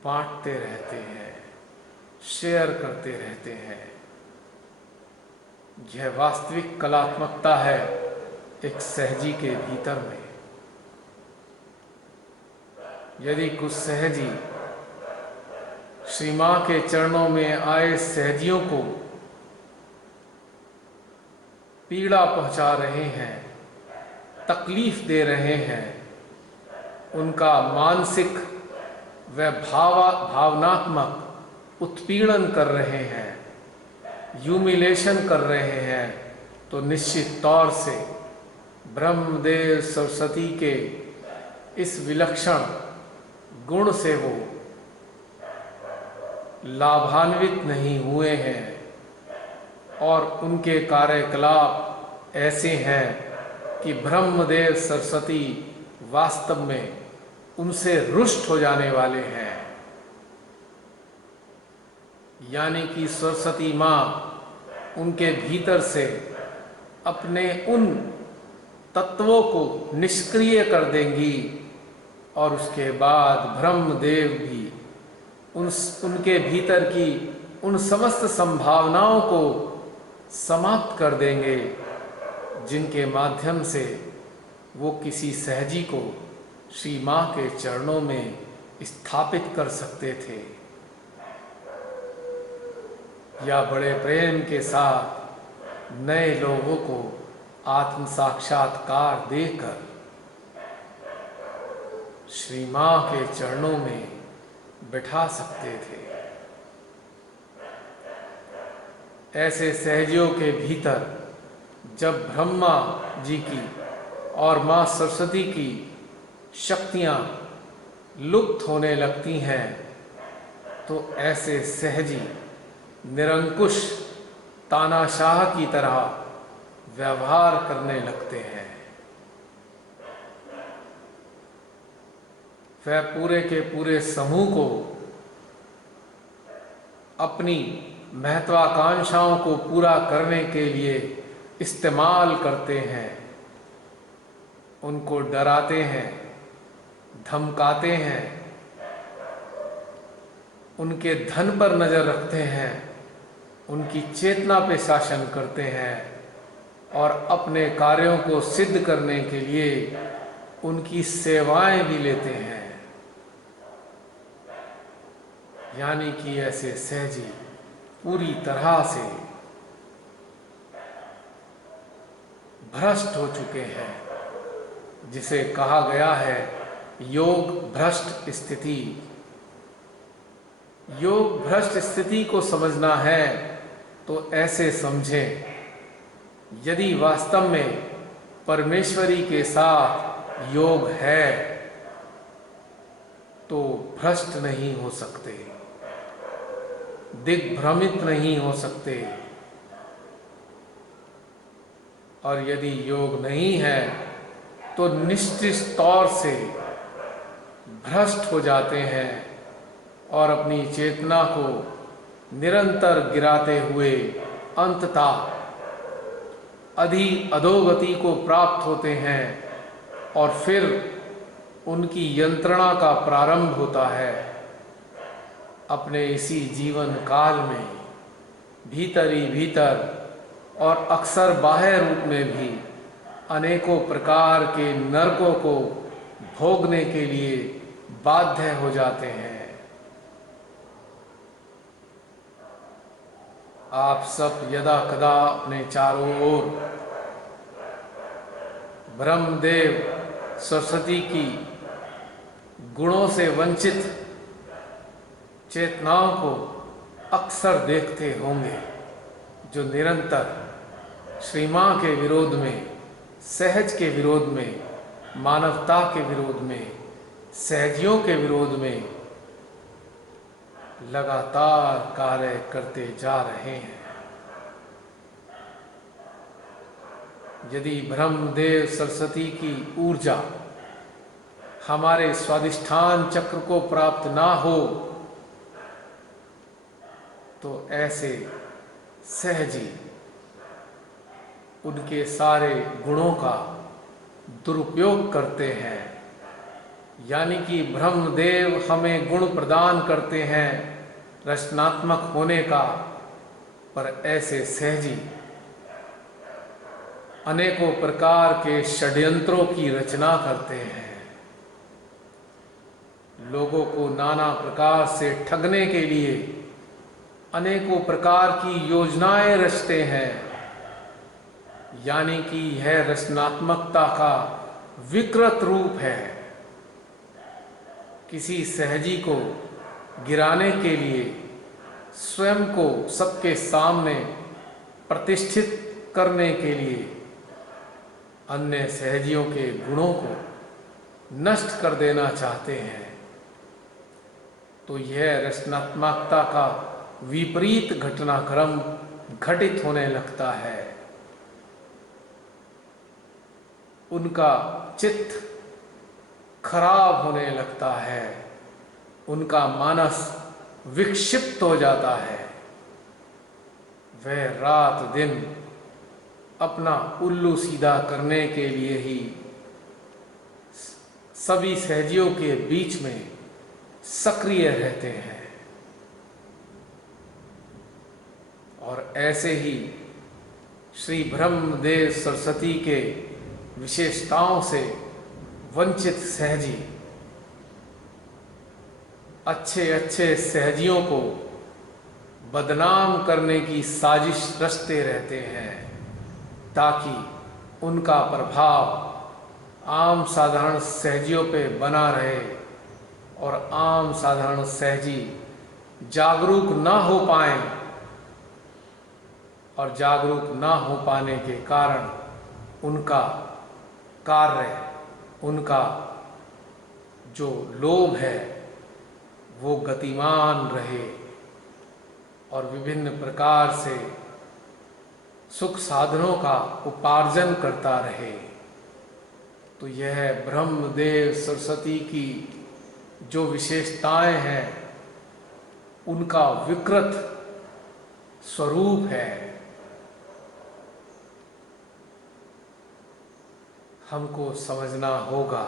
बांटते रहते हैं, शेयर करते रहते हैं। यह वास्तविक कलात्मकता है एक सहजी के भीतर में। यदि कुछ सहजी श्री मां के चरणों में आए सहजियों को पीड़ा पहुंचा रहे हैं, तकलीफ दे रहे हैं, उनका मानसिक व भावनात्मक उत्पीड़न कर रहे हैं, ह्यूमिलेशन कर रहे हैं, तो निश्चित तौर से ब्रह्मदेव सरस्वती के इस विलक्षण गुण से वो लाभान्वित नहीं हुए हैं और उनके कार्यकलाप ऐसे हैं कि ब्रह्मदेव सरस्वती वास्तव में उनसे रुष्ट हो जाने वाले हैं। यानी कि सरस्वती मां उनके भीतर से अपने उन तत्वों को निष्क्रिय कर देंगी और उसके बाद ब्रह्मदेव भी उनके भीतर की उन समस्त संभावनाओं को समाप्त कर देंगे, जिनके माध्यम से वो किसी सहजी को श्री मां के चरणों में स्थापित कर सकते थे या बड़े प्रेम के साथ नए लोगों को आत्म साक्षात्कार देकर श्री मां के चरणों में बिठा सकते थे। ऐसे सहजियों के भीतर जब ब्रह्मा जी की और मां सरस्वती की शक्तियां लुप्त होने लगती हैं, तो ऐसे सहजी निरंकुश तानाशाह की तरह व्यवहार करने लगते हैं। वह पूरे के पूरे समूह को अपनी महत्वाकांक्षाओं को पूरा करने के लिए इस्तेमाल करते हैं, उनको डराते हैं, धमकाते हैं, उनके धन पर नजर रखते हैं, उनकी चेतना पे शासन करते हैं और अपने कार्यों को सिद्ध करने के लिए उनकी सेवाएं भी लेते हैं। यानी कि ऐसे सहजी पूरी तरह से भ्रष्ट हो चुके हैं, जिसे कहा गया है योग भ्रष्ट स्थिति। योग भ्रष्ट स्थिति को समझना है तो ऐसे समझें, यदि वास्तव में परमेश्वरी के साथ योग है तो भ्रष्ट नहीं हो सकते, दिग्भ्रमित नहीं हो सकते। और यदि योग नहीं है तो निश्चित तौर से भ्रष्ट हो जाते हैं और अपनी चेतना को निरंतर गिराते हुए अंततः अधोगति को प्राप्त होते हैं और फिर उनकी यंत्रणा का प्रारंभ होता है अपने इसी जीवन काल में, भीतर ही भीतर और अक्सर बाह्य रूप में भी अनेकों प्रकार के नरकों को भोगने के लिए बाध्य हो जाते हैं। आप सब यदा कदा अपने चारों ओर ब्रह्मदेव सरस्वती की गुणों से वंचित चेतनाओं को अक्सर देखते होंगे, जो निरंतर श्री मां के विरोध में, सहज के विरोध में, मानवता के विरोध में, सहजियों के विरोध में लगातार कार्य करते जा रहे हैं। यदि ब्रह्मदेव सरस्वती की ऊर्जा हमारे स्वादिष्ठान चक्र को प्राप्त ना हो तो ऐसे सहजी उनके सारे गुणों का दुरुपयोग करते हैं। यानी कि ब्रह्मदेव हमें गुण प्रदान करते हैं रचनात्मक होने का, पर ऐसे सहजी अनेकों प्रकार के षड्यंत्रों की रचना करते हैं, लोगों को नाना प्रकार से ठगने के लिए अनेकों प्रकार की योजनाएं रचते हैं। यानी कि यह रचनात्मकता का विकृत रूप है। किसी सहजी को गिराने के लिए, स्वयं को सबके सामने प्रतिष्ठित करने के लिए, अन्य सहजियों के गुणों को नष्ट कर देना चाहते हैं, तो यह रचनात्मकता का विपरीत घटनाक्रम घटित होने लगता है। उनका चित्त खराब होने लगता है, उनका मानस विक्षिप्त हो जाता है। वह रात दिन अपना उल्लू सीधा करने के लिए ही सभी सहजियों के बीच में सक्रिय रहते हैं। और ऐसे ही श्री ब्रह्मदेव सरस्वती के विशेषताओं से वंचित सहजी अच्छे अच्छे सहजियों को बदनाम करने की साजिश रचते रहते हैं, ताकि उनका प्रभाव आम साधारण सहजियों पे बना रहे और आम साधारण सहजी जागरूक ना हो पाएं, और जागरूक ना हो पाने के कारण उनका कार्य, उनका जो लोभ है वो गतिमान रहे और विभिन्न प्रकार से सुख साधनों का उपार्जन करता रहे। तो यह ब्रह्मदेव सरस्वती की जो विशेषताएं हैं उनका विकृत स्वरूप है। हमको समझना होगा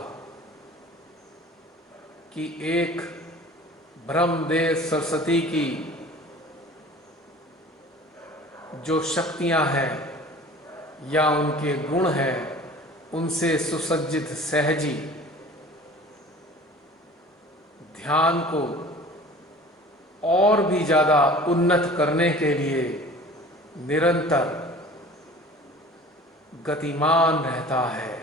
कि एक ब्रह्मदेव सरस्वती की जो शक्तियां हैं या उनके गुण हैं, उनसे सुसज्जित सहजी ध्यान को और भी ज़्यादा उन्नत करने के लिए निरंतर गतिमान रहता है।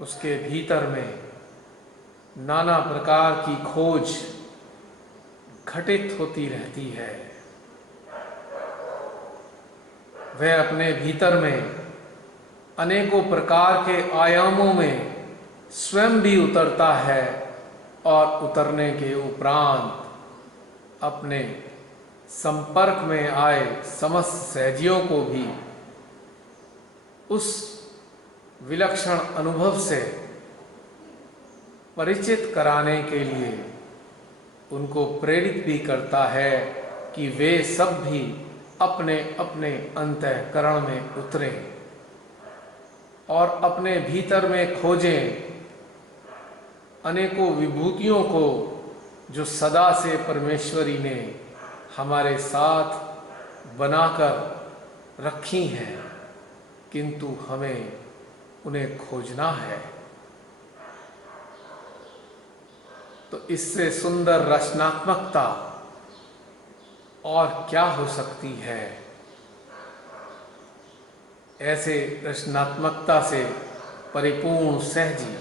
उसके भीतर में नाना प्रकार की खोज घटित होती रहती है। वह अपने भीतर में अनेकों प्रकार के आयामों में स्वयं भी उतरता है और उतरने के उपरांत अपने संपर्क में आए समस्त सहजियों को भी उस विलक्षण अनुभव से परिचित कराने के लिए उनको प्रेरित भी करता है कि वे सब भी अपने अपने अंतःकरण में उतरें और अपने भीतर में खोजें अनेकों विभूतियों को जो सदा से परमेश्वरी ने हमारे साथ बनाकर रखी हैं, किंतु हमें उन्हें खोजना है। तो इससे सुंदर रचनात्मकता और क्या हो सकती है। ऐसे रचनात्मकता से परिपूर्ण सहजी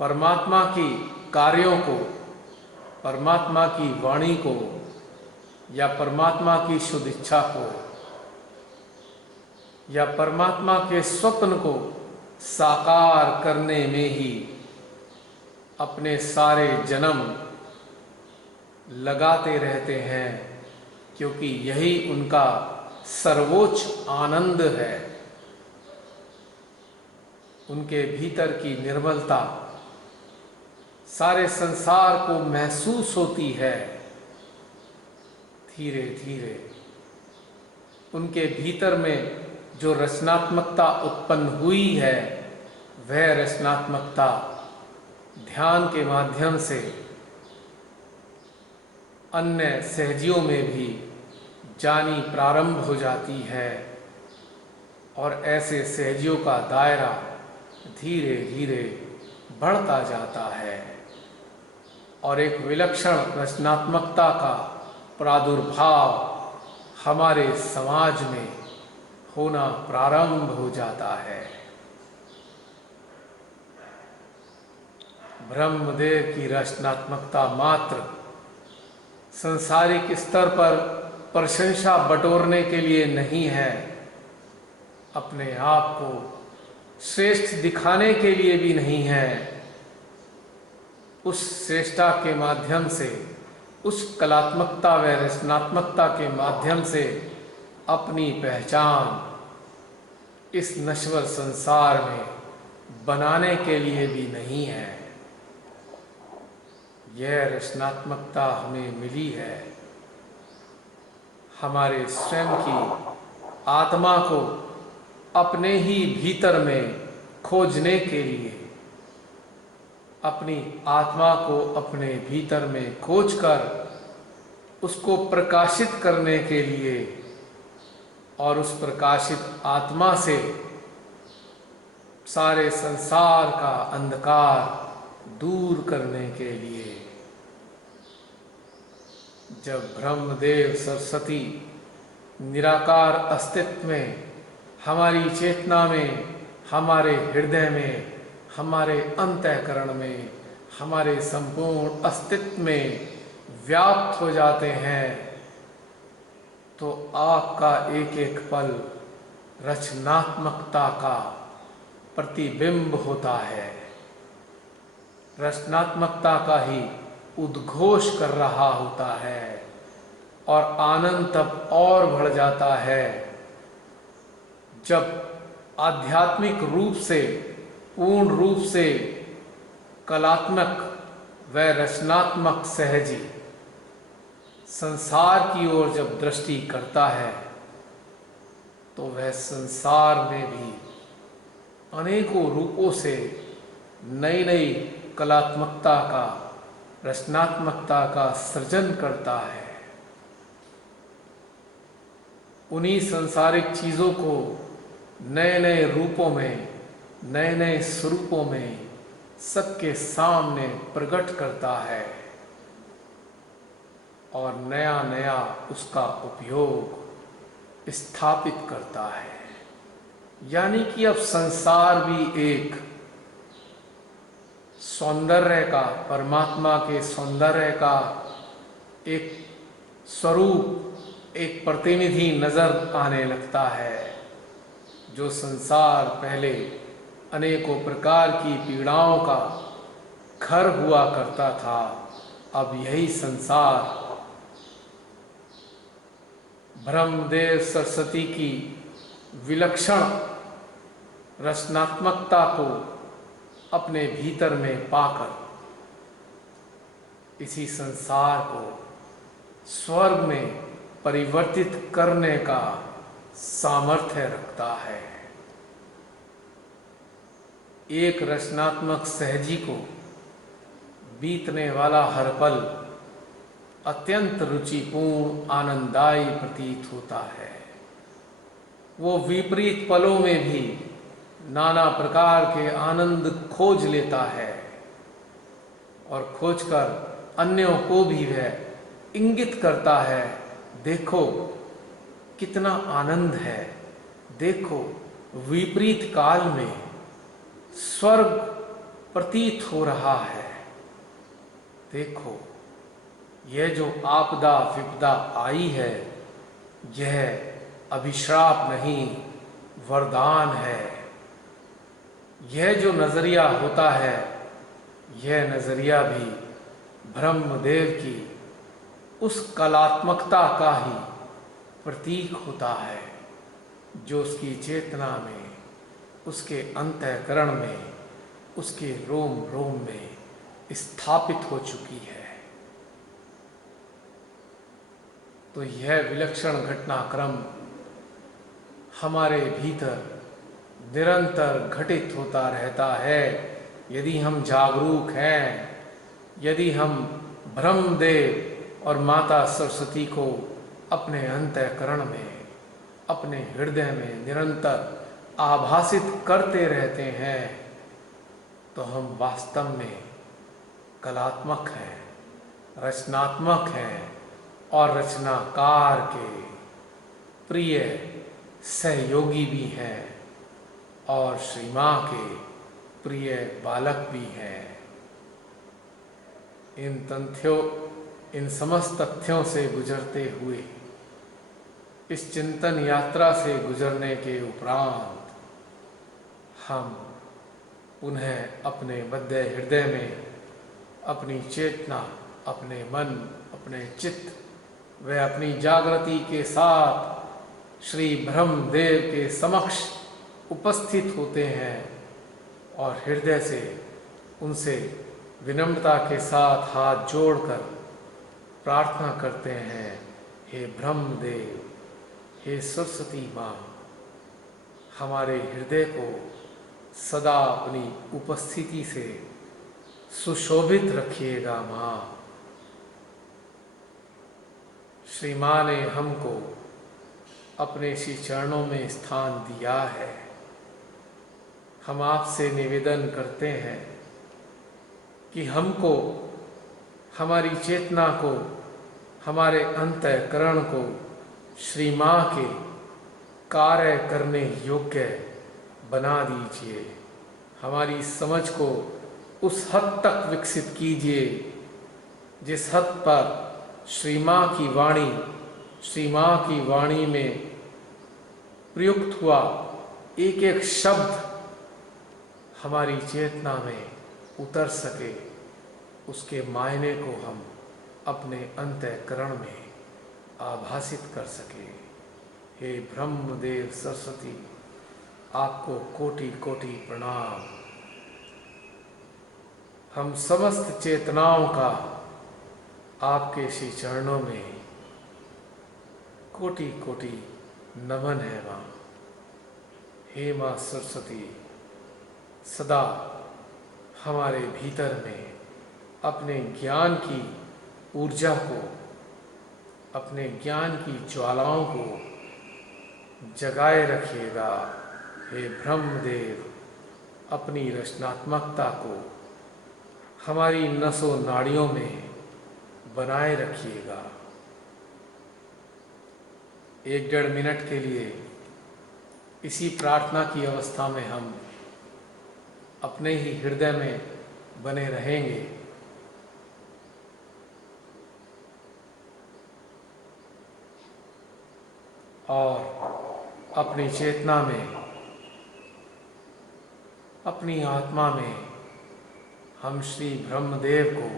परमात्मा की कार्यों को, परमात्मा की वाणी को या परमात्मा की शुद्ध इच्छा को या परमात्मा के स्वप्न को साकार करने में ही अपने सारे जन्म लगाते रहते हैं, क्योंकि यही उनका सर्वोच्च आनंद है। उनके भीतर की निर्मलता सारे संसार को महसूस होती है। धीरे धीरे उनके भीतर में जो रचनात्मकता उत्पन्न हुई है, वह रचनात्मकता ध्यान के माध्यम से अन्य सहजियों में भी जानी प्रारंभ हो जाती है और ऐसे सहजियों का दायरा धीरे धीरे बढ़ता जाता है और एक विलक्षण रचनात्मकता का प्रादुर्भाव हमारे समाज में होना प्रारंभ हो जाता है। ब्रह्मदेव की रचनात्मकता मात्र संसारिक स्तर पर प्रशंसा बटोरने के लिए नहीं है, अपने आप को श्रेष्ठ दिखाने के लिए भी नहीं है। उस श्रेष्ठता के माध्यम से, उस कलात्मकता व रचनात्मकता के माध्यम से अपनी पहचान इस नश्वर संसार में बनाने के लिए भी नहीं है। यह रचनात्मकता हमें मिली है हमारे स्वयं की आत्मा को अपने ही भीतर में खोजने के लिए, अपनी आत्मा को अपने भीतर में खोजकर उसको प्रकाशित करने के लिए और उस प्रकाशित आत्मा से सारे संसार का अंधकार दूर करने के लिए। जब ब्रह्मदेव सरस्वती निराकार अस्तित्व में, हमारी चेतना में, हमारे हृदय में, हमारे अंतःकरण में, हमारे संपूर्ण अस्तित्व में व्याप्त हो जाते हैं, तो आपका एक एक पल रचनात्मकता का प्रतिबिंब होता है, रचनात्मकता का ही उद्घोष कर रहा होता है और आनंद तब और बढ़ जाता है जब आध्यात्मिक रूप से, पूर्ण रूप से कलात्मक व रचनात्मक सहजी संसार की ओर जब दृष्टि करता है, तो वह संसार में भी अनेकों रूपों से नई नई कलात्मकता का, रचनात्मकता का सृजन करता है। उन्हीं संसारिक चीज़ों को नए नए रूपों में, नए नए स्वरूपों में सबके सामने प्रकट करता है और नया नया उसका उपयोग स्थापित करता है। यानी कि अब संसार भी एक सौंदर्य का, परमात्मा के सौंदर्य का एक स्वरूप, एक प्रतिनिधि नजर आने लगता है। जो संसार पहले अनेकों प्रकार की पीड़ाओं का घर हुआ करता था, अब यही संसार ब्रह्मदेव सरस्वती की विलक्षण रचनात्मकता को अपने भीतर में पाकर इसी संसार को स्वर्ग में परिवर्तित करने का सामर्थ्य रखता है। एक रचनात्मक सहजी को बीतने वाला हर पल अत्यंत रुचिपूर्ण, आनंददायी प्रतीत होता है। वो विपरीत पलों में भी नाना प्रकार के आनंद खोज लेता है और खोजकर अन्यों को भी वह इंगित करता है, देखो कितना आनंद है, देखो विपरीत काल में स्वर्ग प्रतीत हो रहा है, देखो यह जो आपदा विपदा आई है यह अभिश्राप नहीं वरदान है। यह जो नजरिया होता है यह नजरिया भी ब्रह्मदेव की उस कलात्मकता का ही प्रतीक होता है जो उसकी चेतना में, उसके अंतःकरण में, उसके रोम रोम में स्थापित हो चुकी है। तो यह विलक्षण घटनाक्रम हमारे भीतर निरंतर घटित होता रहता है यदि हम जागरूक हैं, यदि हम ब्रह्मदेव और माता सरस्वती को अपने अंतःकरण में, अपने हृदय में निरंतर आभासित करते रहते हैं, तो हम वास्तव में कलात्मक हैं, रचनात्मक हैं और रचनाकार के प्रिय सहयोगी भी हैं और श्री माँ के प्रिय बालक भी हैं। इन समस्त तथ्यों से गुजरते हुए, इस चिंतन यात्रा से गुजरने के उपरांत हम पुनः अपने मध्य हृदय में अपनी चेतना, अपने मन, अपने चित्त व अपनी जागृति के साथ श्री ब्रह्मदेव के समक्ष उपस्थित होते हैं और हृदय से उनसे विनम्रता के साथ हाथ जोड़कर प्रार्थना करते हैं, हे ब्रह्मदेव, हे सरस्वती माँ, हमारे हृदय को सदा अपनी उपस्थिति से सुशोभित रखिएगा माँ। श्री माँ ने हमको अपने श्री चरणों में स्थान दिया है। हम आपसे निवेदन करते हैं कि हमको, हमारी चेतना को, हमारे अंतःकरण को श्री माँ के कार्य करने योग्य बना दीजिए। हमारी समझ को उस हद तक विकसित कीजिए जिस हद पर श्री माँ की वाणी, श्री माँ की वाणी में प्रयुक्त हुआ एक एक शब्द हमारी चेतना में उतर सके, उसके मायने को हम अपने अंतःकरण में आभासित कर सके। हे ब्रह्मदेव सरस्वती, आपको कोटि कोटि प्रणाम। हम समस्त चेतनाओं का आपके श्री चरणों में कोटि कोटि नमन है माँ। हे माँ सरस्वती, सदा हमारे भीतर में अपने ज्ञान की ऊर्जा को, अपने ज्ञान की ज्वालाओं को जगाए रखिएगा। हे ब्रह्मदेव, अपनी रचनात्मकता को हमारी नसों नाड़ियों में बनाए रखिएगा। 1-1.5 मिनट के लिए इसी प्रार्थना की अवस्था में हम अपने ही हृदय में बने रहेंगे। और अपनी चेतना में, अपनी आत्मा में हम श्री ब्रह्मदेव को,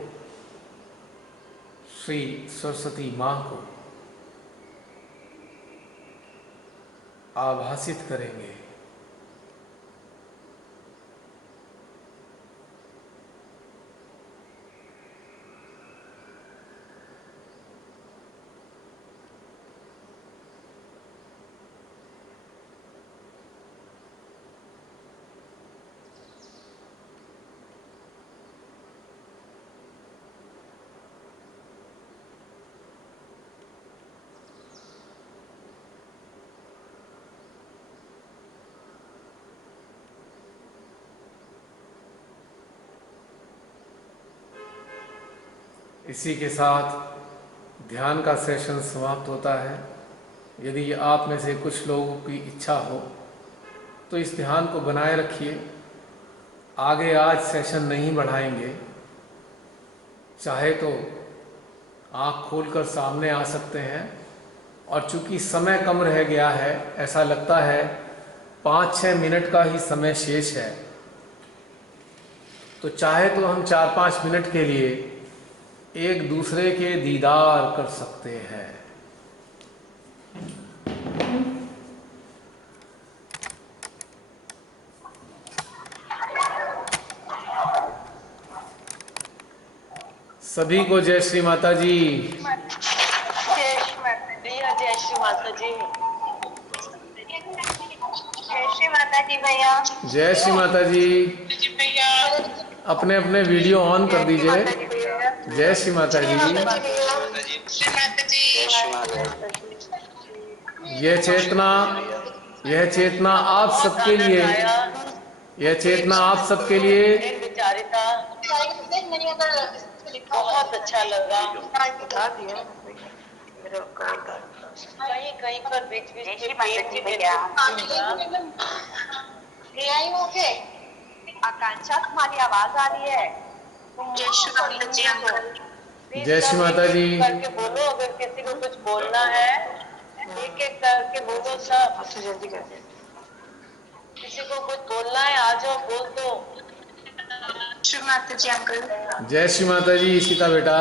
श्री सरस्वती माँ को आभासित करेंगे। इसी के साथ ध्यान का सेशन समाप्त होता है। यदि आप में से कुछ लोगों की इच्छा हो तो इस ध्यान को बनाए रखिए। आगे आज सेशन नहीं बढ़ाएंगे। चाहे तो आँख खोलकर सामने आ सकते हैं, और चूंकि समय कम रह गया है, ऐसा लगता है 5-6 मिनट का ही समय शेष है, तो चाहे तो हम 4-5 मिनट के लिए एक दूसरे के दीदार कर सकते हैं। सभी को जय श्री माता जी। जय श्री माता जी। जय श्री माता जी भैया। जय श्री माता जी। अपने अपने वीडियो ऑन कर दीजिए। जय श्री माता जी। यह चेतना आप सबके लिए, यह चेतना आप सबके लिए विचारिता बहुत अच्छा लगा। कहीं कहीं पर बीच बीच में आकांक्षा, तुम्हारी आवाज आ रही है। जय श्री माता जी। करके बोलो, अगर किसी को कुछ बोलना है एक एक करके बोलो सब। जल्दी कर दे। किसी को कुछ बोलना है आ जाओ, बोल दो। श्री माता जी अंकल। जय श्री माता जी सीता बेटा।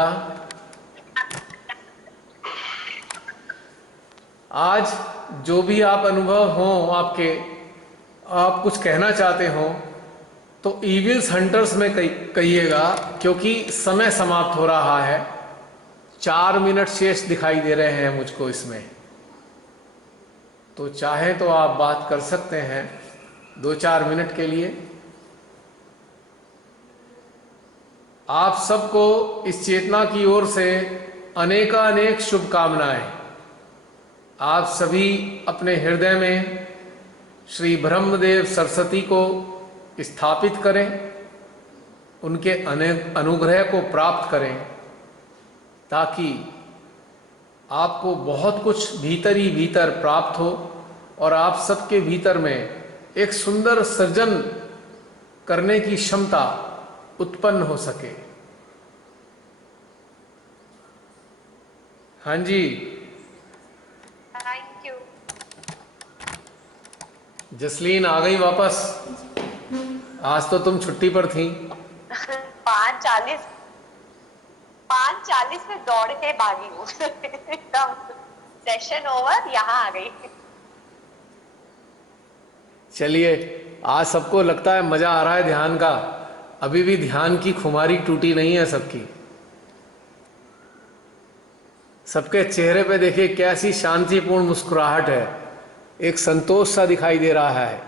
आज जो भी आप अनुभव हो आपके, आप कुछ कहना चाहते हो तो इविल्स हंटर्स में कहिएगा, क्योंकि समय समाप्त हो रहा है। 4 मिनट शेष दिखाई दे रहे हैं मुझको इसमें, तो चाहे तो आप बात कर सकते हैं 2-4 मिनट के लिए। आप सबको इस चेतना की ओर से अनेकानेक शुभकामनाएं। आप सभी अपने हृदय में श्री ब्रह्मदेव सरस्वती को स्थापित करें, उनके अनुग्रह को प्राप्त करें, ताकि आपको बहुत कुछ भीतर ही भीतर प्राप्त हो और आप सबके भीतर में एक सुंदर सृजन करने की क्षमता उत्पन्न हो सके। हाँ जी, थैंक यू। जसलीन आ गई वापस। आज तो तुम छुट्टी पर थी। 5:40 में दौड़ के भागी हूँ। एकदम सेशन ओवर, यहाँ आ गई। चलिए, आज सबको लगता है मजा आ रहा है ध्यान का। अभी भी ध्यान की खुमारी टूटी नहीं है सबकी। सबके चेहरे पे देखिए कैसी शांतिपूर्ण मुस्कुराहट है, एक संतोष सा दिखाई दे रहा है।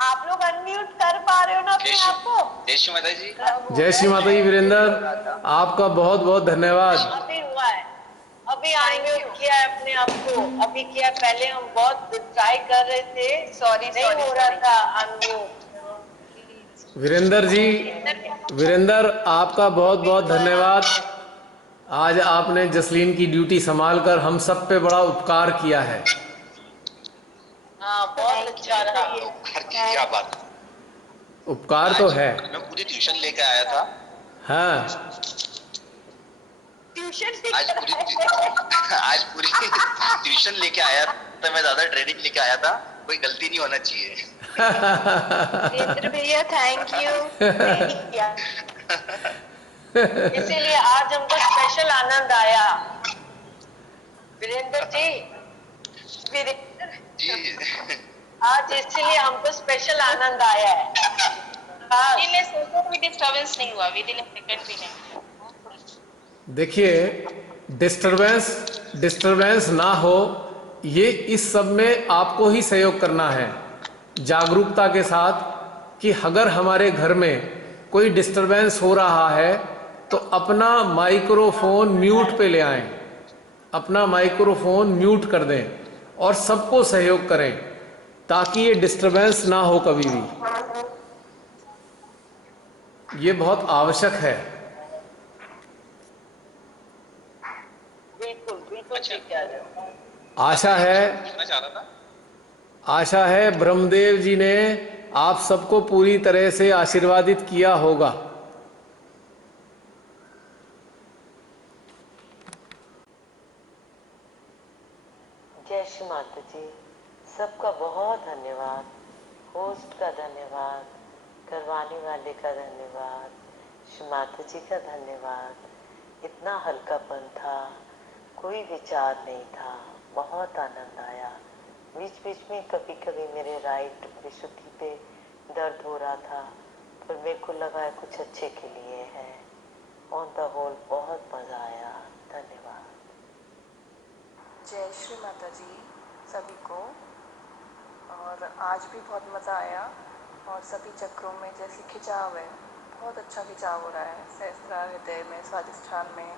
आप लोग अनम्यूट कर पा रहे हो ना अपने आप को? जय श्री माता जी। जय श्री माता जी वीरेंद्र, आपका बहुत बहुत धन्यवाद। अभी हुआ है। अभी अनम्यूट किया है अपने आप को, अभी किया। पहले हम बहुत ट्राई कर रहे थे, सॉरी नहीं हो रहा था अनम्यूट। वीरेंद्र जी, वीरेंद्र आपका बहुत बहुत धन्यवाद। आज आपने जसलीन की ड्यूटी संभाल कर हम सब पे बड़ा उपकार किया है। हाँ, बहुत अच्छा रहा। उपकार की क्या बात। उपकार तो है। मैं पूरी ट्यूशन लेके आया था। हाँ, ट्यूशन आज पूरी ट्यूशन लेके आया था मैं, ज्यादा ट्रेनिंग लेके आया था, कोई गलती नहीं होना चाहिए। वीरेंद्र भैया थैंक यू। इसीलिए आज हमको स्पेशल आनंद आया। वीरेंद्र जी, वीरेंद्र जी आज इसीलिए हमको स्पेशल आनंद आया है। विधि सोचो कोई डिस्टर्बेंस नहीं हुआ, विधि ने सेकंड भी नहीं। देखिए, डिस्टरबेंस ना हो, ये इस सब में आपको ही सहयोग करना है जागरूकता के साथ, कि अगर हमारे घर में कोई डिस्टरबेंस हो रहा है तो अपना माइक्रोफोन म्यूट पे ले आएं, अपना माइक्रोफोन म्यूट कर दें और सबको सहयोग करें ताकि ये डिस्टरबेंस ना हो कभी भी। ये बहुत आवश्यक है। बिल्कुल बिल्कुल ठीक कह रहे हो। आशा है पूछना चाह रहा था। आशा है ब्रह्मदेव जी ने आप सबको पूरी तरह से आशीर्वादित किया होगा। जय श्री माता जी। सबका बहुत धन्यवाद, होस्ट का धन्यवाद, करवाने वाले का धन्यवाद, श्री माता जी का धन्यवाद। इतना हल्कापन था, कोई विचार नहीं था, बहुत आनंद आया। बीच बीच में कभी कभी मेरे राइट विशुद्धि पे दर्द हो रहा था, पर मेरे को लगा है कुछ अच्छे के लिए है। ऑन द होल बहुत मज़ा आया। धन्यवाद। जय श्री माता जी सभी को। और आज भी बहुत मज़ा आया, और सभी चक्रों में जैसे खिंचाव है, बहुत अच्छा खिंचाव हो रहा है। सहस्त्रार हृदय में, स्वादिष्ठान में,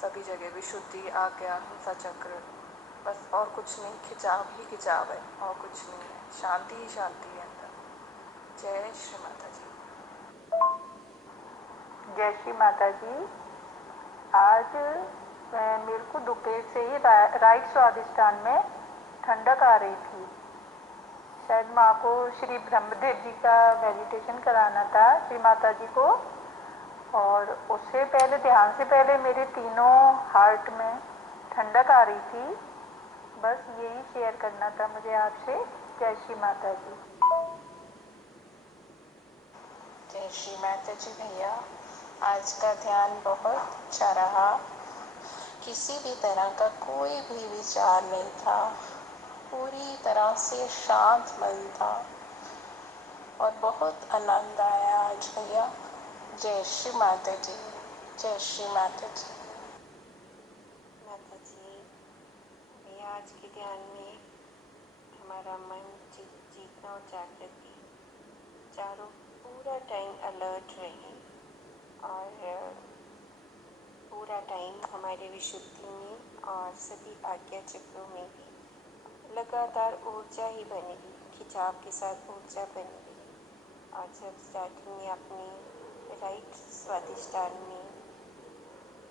सभी जगह विशुद्धि, आज्ञा, हिंसा चक्र, बस और कुछ नहीं, खिंचाव ही खिंचाव है और कुछ नहीं है। शांति ही शांति है अंदर। जय श्री माता जी। जय श्री माता जी। आज मेरे को दोपहर से ही राइट स्वादिष्ठान में ठंडक आ रही थी। शायद माँ को श्री ब्रह्मदेव जी का मेडिटेशन कराना था, श्री माता जी को, और उससे पहले, ध्यान से पहले मेरे तीनों हार्ट में ठंडक आ रही थी। बस यही शेयर करना था मुझे आपसे। जय श्री माता जी। जय श्री माता जी भैया। आज का ध्यान बहुत अच्छा रहा। किसी भी तरह का कोई भी विचार नहीं था, पूरी तरह से शांत मन था और बहुत आनंद आया आज भैया। जय श्री माता जी। जय श्री माता जी। माता जी भैया, आज के ध्यान में हमारा मन, चेतना और जागृति चारों पूरा टाइम अलर्ट रहे और पूरा टाइम हमारे विशुद्धि में और सभी आज्ञा चक्रों में भी लगातार ऊर्जा ही बनी रही, खिंचाव के साथ ऊर्जा बनी रही। और जब स्टार्टिंग में अपने राइट स्वादिष्ठान में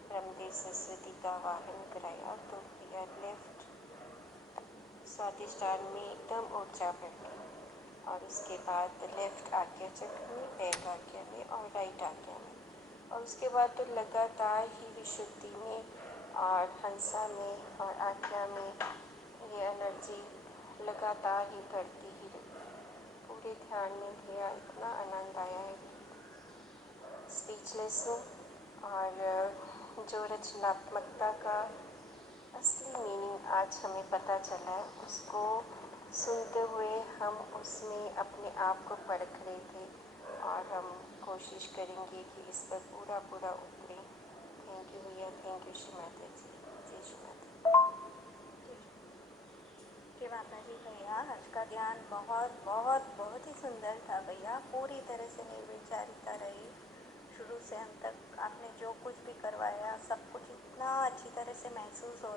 ब्रह्मदेव सरस्वती का वाहन कराया, तो भैया लेफ्ट स्वादिष्ठान में एकदम ऊर्जा बढ़ गई, और उसके बाद लेफ्ट आज्ञा चक्र में, बैक आज्ञा में और राइट आज्ञा में, और उसके बाद तो लगातार ही विशुद्धि में और हंसा में और आज्ञा में ये एनर्जी लगातार ही बढ़ती ही रही। पूरे ध्यान में भैया इतना आनंद आया है, स्पीचलेस हूँ। और जो रचनात्मकता का असली मीनिंग आज हमें पता चला है, उसको सुनते हुए हम उसमें अपने आप को परख रहे थे, और हम कोशिश करेंगे कि इस पर पूरा पूरा उतरें। थैंक यू भैया, थैंक यू श्री माता जी। जय श्री माता। श्री माता जी भैया, आज का ध्यान बहुत बहुत बहुत ही सुंदर था भैया। पूरी तरह से निर्विचारिता रही, शुरू से अंत तक आपने जो कुछ भी करवाया सब कुछ इतना अच्छी तरह से महसूस हो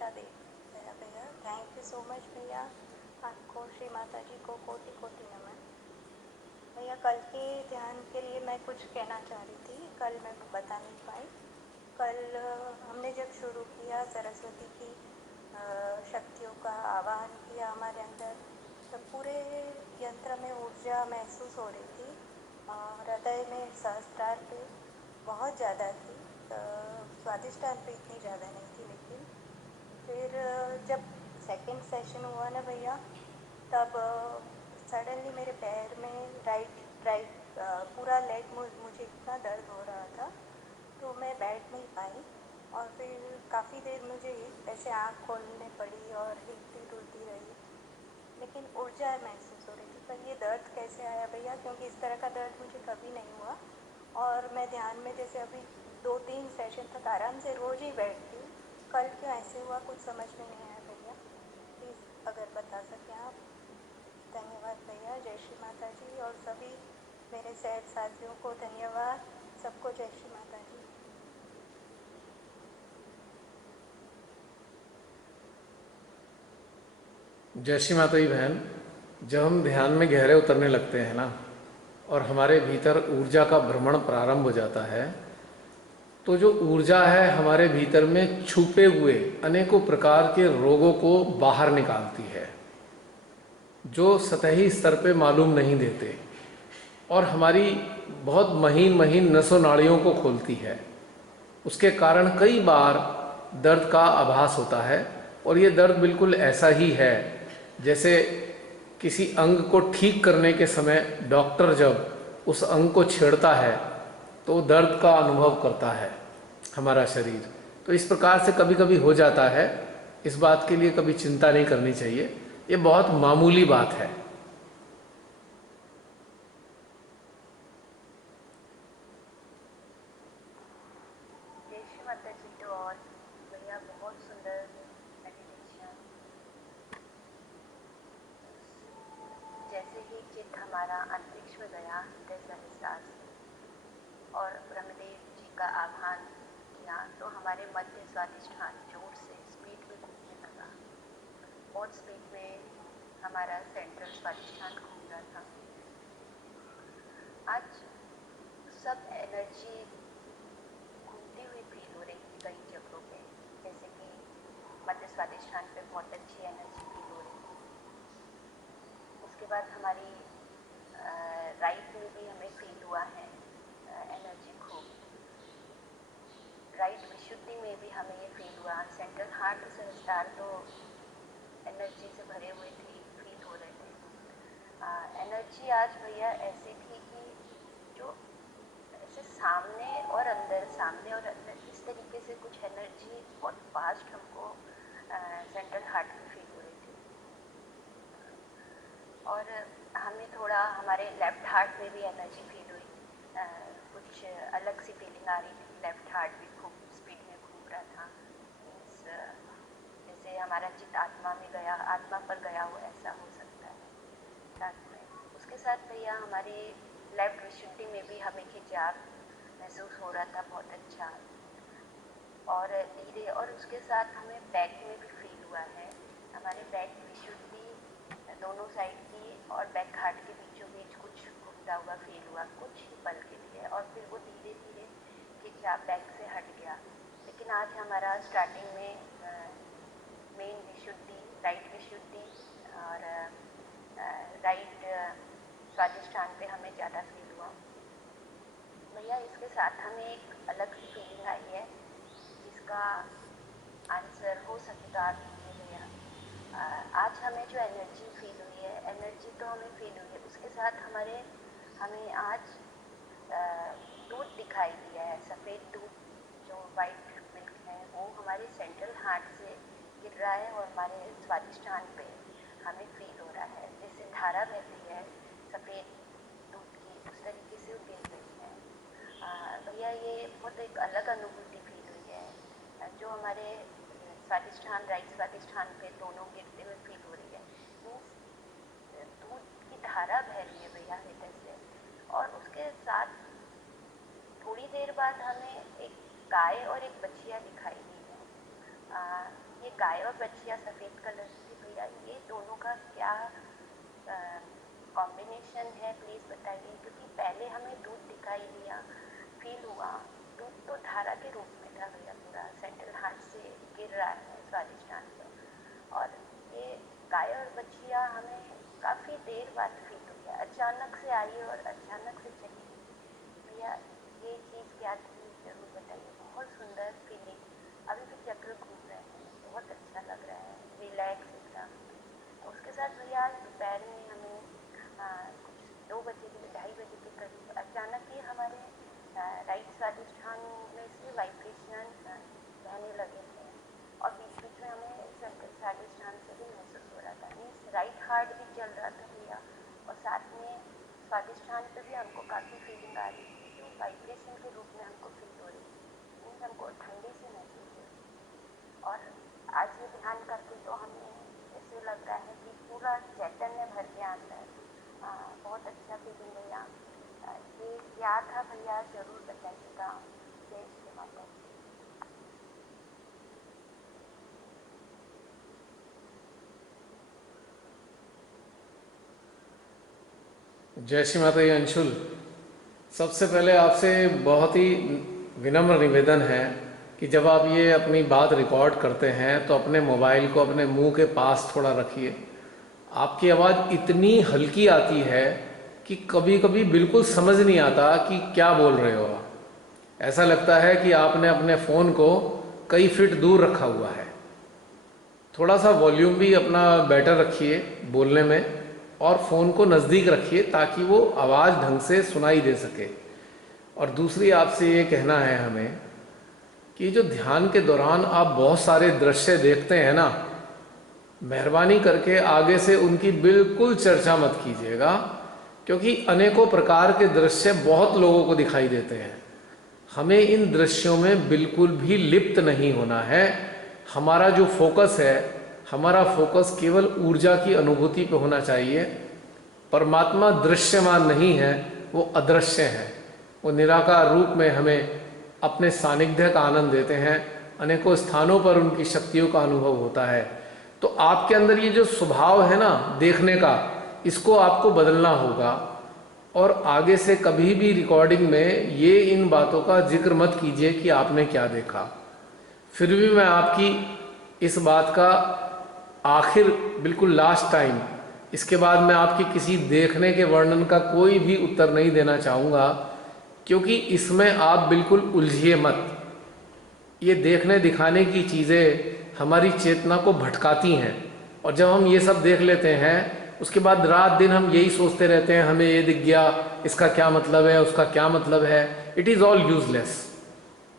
बता दे भैया। भैया थैंक यू सो मच भैया, आपको श्री माता जी को कोटि कोटि नमन। भैया कल के ध्यान के लिए मैं कुछ कहना चाह रही थी, कल मैं बता नहीं पाई। कल हमने जब शुरू किया सरस्वती की शक्तियों का आवाहन किया हमारे अंदर, तब पूरे यंत्र में ऊर्जा महसूस हो रही थी। हृदय में सहस्त्रार पे बहुत ज़्यादा थी, स्वादिष्टान पे इतनी ज़्यादा नहीं थी। लेकिन फिर जब सेकंड सेशन हुआ ना भैया, तब सडनली मेरे पैर में राइट पूरा लेग मुझे इतना दर्द हो रहा था, तो मैं बैठ नहीं पाई। और फिर काफ़ी देर मुझे ऐसे आँख खोलने पड़ी और हिलती डुलती रही, लेकिन ऊर्जा महसूस हो रही थी। पर ये दर्द कैसे आया भैया, क्योंकि इस तरह का दर्द मुझे कभी नहीं हुआ। और मैं ध्यान में जैसे अभी 2-3 सेशन तक आराम से रोज़ ही बैठती हूँ। कल क्यों ऐसे हुआ कुछ समझ में नहीं आया भैया, प्लीज़ अगर बता सकें आप। धन्यवाद भैया, जय श्री माता जी। और सभी मेरे सहज साथियों को धन्यवाद, सबको जय श्री माता जी। जय श्री माता जी बहन, जब हम ध्यान में गहरे उतरने लगते हैं ना, और हमारे भीतर ऊर्जा का भ्रमण प्रारंभ हो जाता है, तो जो ऊर्जा है हमारे भीतर में छुपे हुए अनेकों प्रकार के रोगों को बाहर निकालती है, जो सतही स्तर पे मालूम नहीं देते, और हमारी बहुत महीन महीन नसों नाड़ियों को खोलती है। उसके कारण कई बार दर्द का आभास होता है, और ये दर्द बिल्कुल ऐसा ही है जैसे किसी अंग को ठीक करने के समय डॉक्टर जब उस अंग को छेड़ता है तो दर्द का अनुभव करता है हमारा शरीर। तो इस प्रकार से कभी कभी हो जाता है, इस बात के लिए कभी चिंता नहीं करनी चाहिए, ये बहुत मामूली बात है। जय श्री माता जी। तो और भैया बहुत सुंदर मेडिटेशन, जैसे ही चित्त हमारा अंतरिक्ष में गया हृदय सहस्त्रार से और ब्रह्मदेव जी का आह्वान किया, तो हमारे मध्य स्वादिष्ठान जोर से स्पीड में घूमने लगा। बहुत स्पीड में हमारा सेंट्रल स्वादिष्ठान घूम रहा था। आज सब एनर्जी घूमती हुई फील हो रही थी कई जगहों पे, जैसे कि मध्य स्वादिष्ठान पे बहुत अच्छी एनर्जी फील हो रही थी। उसके बाद हमारी राइट में भी हमें फील हुआ है एनर्जी खूब। राइट विशुद्धि में भी हमें ये फील हुआ। सेंट्रल हार्ट सहस्त्रार तो एनर्जी से भरे हुए थे, फील हो रहे थे। एनर्जी आज भैया ऐसी थी कि जो ऐसे सामने और अंदर, सामने और अंदर, इस तरीके से कुछ एनर्जी बहुत फास्ट हमको सेंट्रल हार्ट में फील हो रही थी। और हमें थोड़ा हमारे लेफ्ट हार्ट में भी एनर्जी फील हुई, कुछ अलग सी फीलिंग आ रही थी। लेफ्ट हार्ट भी खूब स्पीड में घूम रहा था, मीन्स जैसे हमारा चित्त आत्मा में गया, आत्मा पर गया हो ऐसा हो सकता है साथ में। उसके साथ भैया हमारे लेफ्ट विशुद्धि में भी हमें खिंचाव महसूस हो रहा था बहुत अच्छा और धीरे। और उसके साथ हमें बैक में भी फील हुआ है, हमारे बैक विशुद्धि दोनों साइड की और बैक हार्ट के बीचों बीच कुछ घूमता हुआ फील हुआ कुछ ही पल के लिए, और फिर वो धीरे धीरे खिंचाव बैक से हट गया। लेकिन आज हमारा स्टार्टिंग में मेन विशुद्धि, राइट विशुद्धि और राइट स्वादिष्ठान पे हमें ज़्यादा फील हुआ भैया। इसके साथ हमें एक अलग सी फीलिंग आई है जिसका आंसर हो सके तो आप दीजिए भैया। आज हमें जो एनर्जी फील हुई है, एनर्जी तो हमें फील हुई है, उसके साथ हमें आज दूध दिखाई दिया है, सफ़ेद दूध जो वाइट मिल्क है वो हमारे सेंट्रल हार्ट से गिर रहा है और हमारे स्वादिष्ठान पे हमें फील हो रहा है जैसे धारा बहती है सफ़ेद दूध की, उस तरीके से वो गिर रही है। भैया ये बहुत एक अलग अनुभूति फील हुई है जो हमारे स्वादिष्ठान, राइट स्वादिष्ठान पे दोनों गिरते हुए फील हो रही है। मीन्स दूध की धारा बह रही है भैया हृदय से। और उसके साथ थोड़ी देर बाद हमें एक गाय और एक बछिया दिखाई दी है, ये गाय और बछिया सफ़ेद कलर की, भैया ये दोनों का क्या कॉम्बिनेशन है, प्लीज़ बताइए। क्योंकि पहले हमें दूध दिखाई दिया, फील हुआ, दूध तो धारा के रूप में था भैया, पूरा सेंट्रल हार्ट से गिर रहा है स्वादिष्टान से। और ये गाय और बछिया हमें काफ़ी देर बाद फील हो गया, अचानक से आई और अचानक से चली गई। भैया ये चीज़ क्या थी, ज़रूर बताइए। बहुत सुंदर फीलिंग, अभी भी चक्र घूम रहे हैं, बहुत अच्छा लग रहा है, रिलैक्स एकदम। उसके साथ भैया दोपहर में हमें कुछ 2 बजे के 2:30 बजे के करीब अचानक ही हमारे राइट स्वादिष्ठान में से वाइब्रेशन रहने लगे थे, और बीच बीच में हमें सेंट्रल स्वादिष्ठान से भी महसूस हो रहा था। मीन्स राइट हार्ट भी चल रहा था भैया, और साथ में स्वादिष्ठान पे भी हमको काफ़ी फीलिंग आ रही थी, जो वाइब्रेशन के रूप में हमको फील हो रही थी। मीन्स हमको ठंडी से महसूस हो रही थी। और आज ये ध्यान करके तो हमें ऐसे लग रहा है कि पूरा चैतन्य भर के अंदर, बहुत अच्छा फीलिंग भैया। ये क्या था भैया, ज़रूर बताइएगा। जय श्री माता जी। जय श्री माता जी। अंशुल, सबसे पहले आपसे बहुत ही विनम्र निवेदन है कि जब आप ये अपनी बात रिकॉर्ड करते हैं तो अपने मोबाइल को अपने मुंह के पास थोड़ा रखिए। आपकी आवाज़ इतनी हल्की आती है कि कभी कभी बिल्कुल समझ नहीं आता कि क्या बोल रहे हो आप। ऐसा लगता है कि आपने अपने फ़ोन को कई फीट दूर रखा हुआ है। थोड़ा सा वॉल्यूम भी अपना बेटर रखिए बोलने में, और फ़ोन को नज़दीक रखिए ताकि वो आवाज़ ढंग से सुनाई दे सके। और दूसरी आपसे ये कहना है हमें कि जो ध्यान के दौरान आप बहुत सारे दृश्य देखते हैं ना, मेहरबानी करके आगे से उनकी बिल्कुल चर्चा मत कीजिएगा, क्योंकि अनेकों प्रकार के दृश्य बहुत लोगों को दिखाई देते हैं। हमें इन दृश्यों में बिल्कुल भी लिप्त नहीं होना है। हमारा जो फोकस है, हमारा फोकस केवल ऊर्जा की अनुभूति पे होना चाहिए। परमात्मा दृश्यमान नहीं है, वो अदृश्य है। वो निराकार रूप में हमें अपने सानिध्य का आनंद देते हैं। अनेकों स्थानों पर उनकी शक्तियों का अनुभव होता है। तो आपके अंदर ये जो स्वभाव है ना देखने का, इसको आपको बदलना होगा। और आगे से कभी भी रिकॉर्डिंग में ये इन बातों का जिक्र मत कीजिए कि आपने क्या देखा। फिर भी मैं आपकी इस बात का आखिर बिल्कुल लास्ट टाइम, इसके बाद मैं आपकी किसी देखने के वर्णन का कोई भी उत्तर नहीं देना चाहूँगा, क्योंकि इसमें आप बिल्कुल उलझिए मत। ये देखने दिखाने की चीज़ें हमारी चेतना को भटकाती हैं, और जब हम ये सब देख लेते हैं उसके बाद रात दिन हम यही सोचते रहते हैं, हमें ये दिख गया, इसका क्या मतलब है, उसका क्या मतलब है। It is all useless.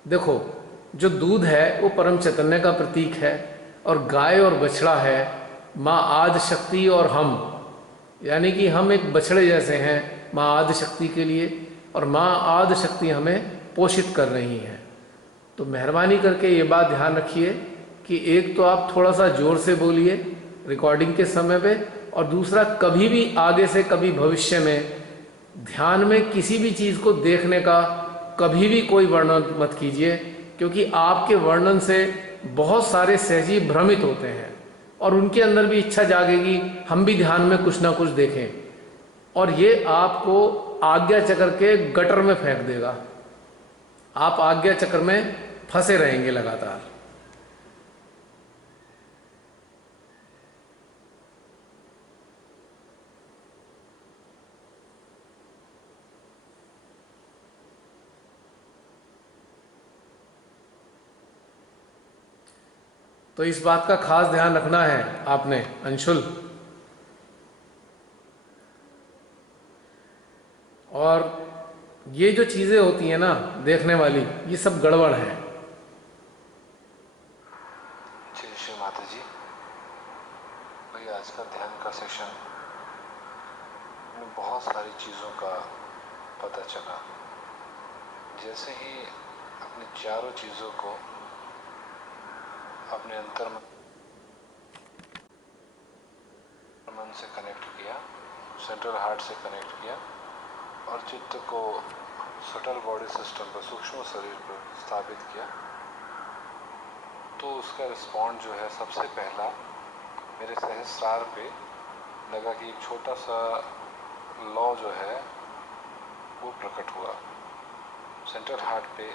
देखो, जो दूध है वो परम चैतन्य का प्रतीक है, और गाय और बछड़ा है माँ आदि शक्ति और हम, यानी कि हम एक बछड़े जैसे हैं माँ आदि शक्ति के लिए, और माँ आदि शक्ति हमें पोषित कर रही हैं। तो मेहरबानी करके ये बात ध्यान रखिए कि एक तो आप थोड़ा सा जोर से बोलिए रिकॉर्डिंग के समय पे, और दूसरा कभी भी आगे से कभी भविष्य में ध्यान में किसी भी चीज़ को देखने का कभी भी कोई वर्णन मत कीजिए, क्योंकि आपके वर्णन से बहुत सारे सहजी भ्रमित होते हैं और उनके अंदर भी इच्छा जागेगी हम भी ध्यान में कुछ ना कुछ देखें, और ये आपको आज्ञा चक्र के गटर में फेंक देगा। आप आज्ञा चक्र में फंसे रहेंगे लगातार। तो इस बात का खास ध्यान रखना है आपने अंशुल। और ये जो चीजें होती हैं ना देखने वाली, ये सब गड़बड़ है। जय श्री माता जी। भाई आज का ध्यान का सेशन में बहुत सारी चीज़ों का पता चला। जैसे ही अपने चारों चीज़ों को अपने अंतर मन से कनेक्ट किया, सेंट्रल हार्ट से कनेक्ट किया, और चित्त को सटल बॉडी सिस्टम पर, सूक्ष्म शरीर पर स्थापित किया, तो उसका रिस्पॉन्ड जो है सबसे पहला मेरे सहस्रार पे लगा कि एक छोटा सा लॉ जो है वो प्रकट हुआ। सेंट्रल हार्ट पे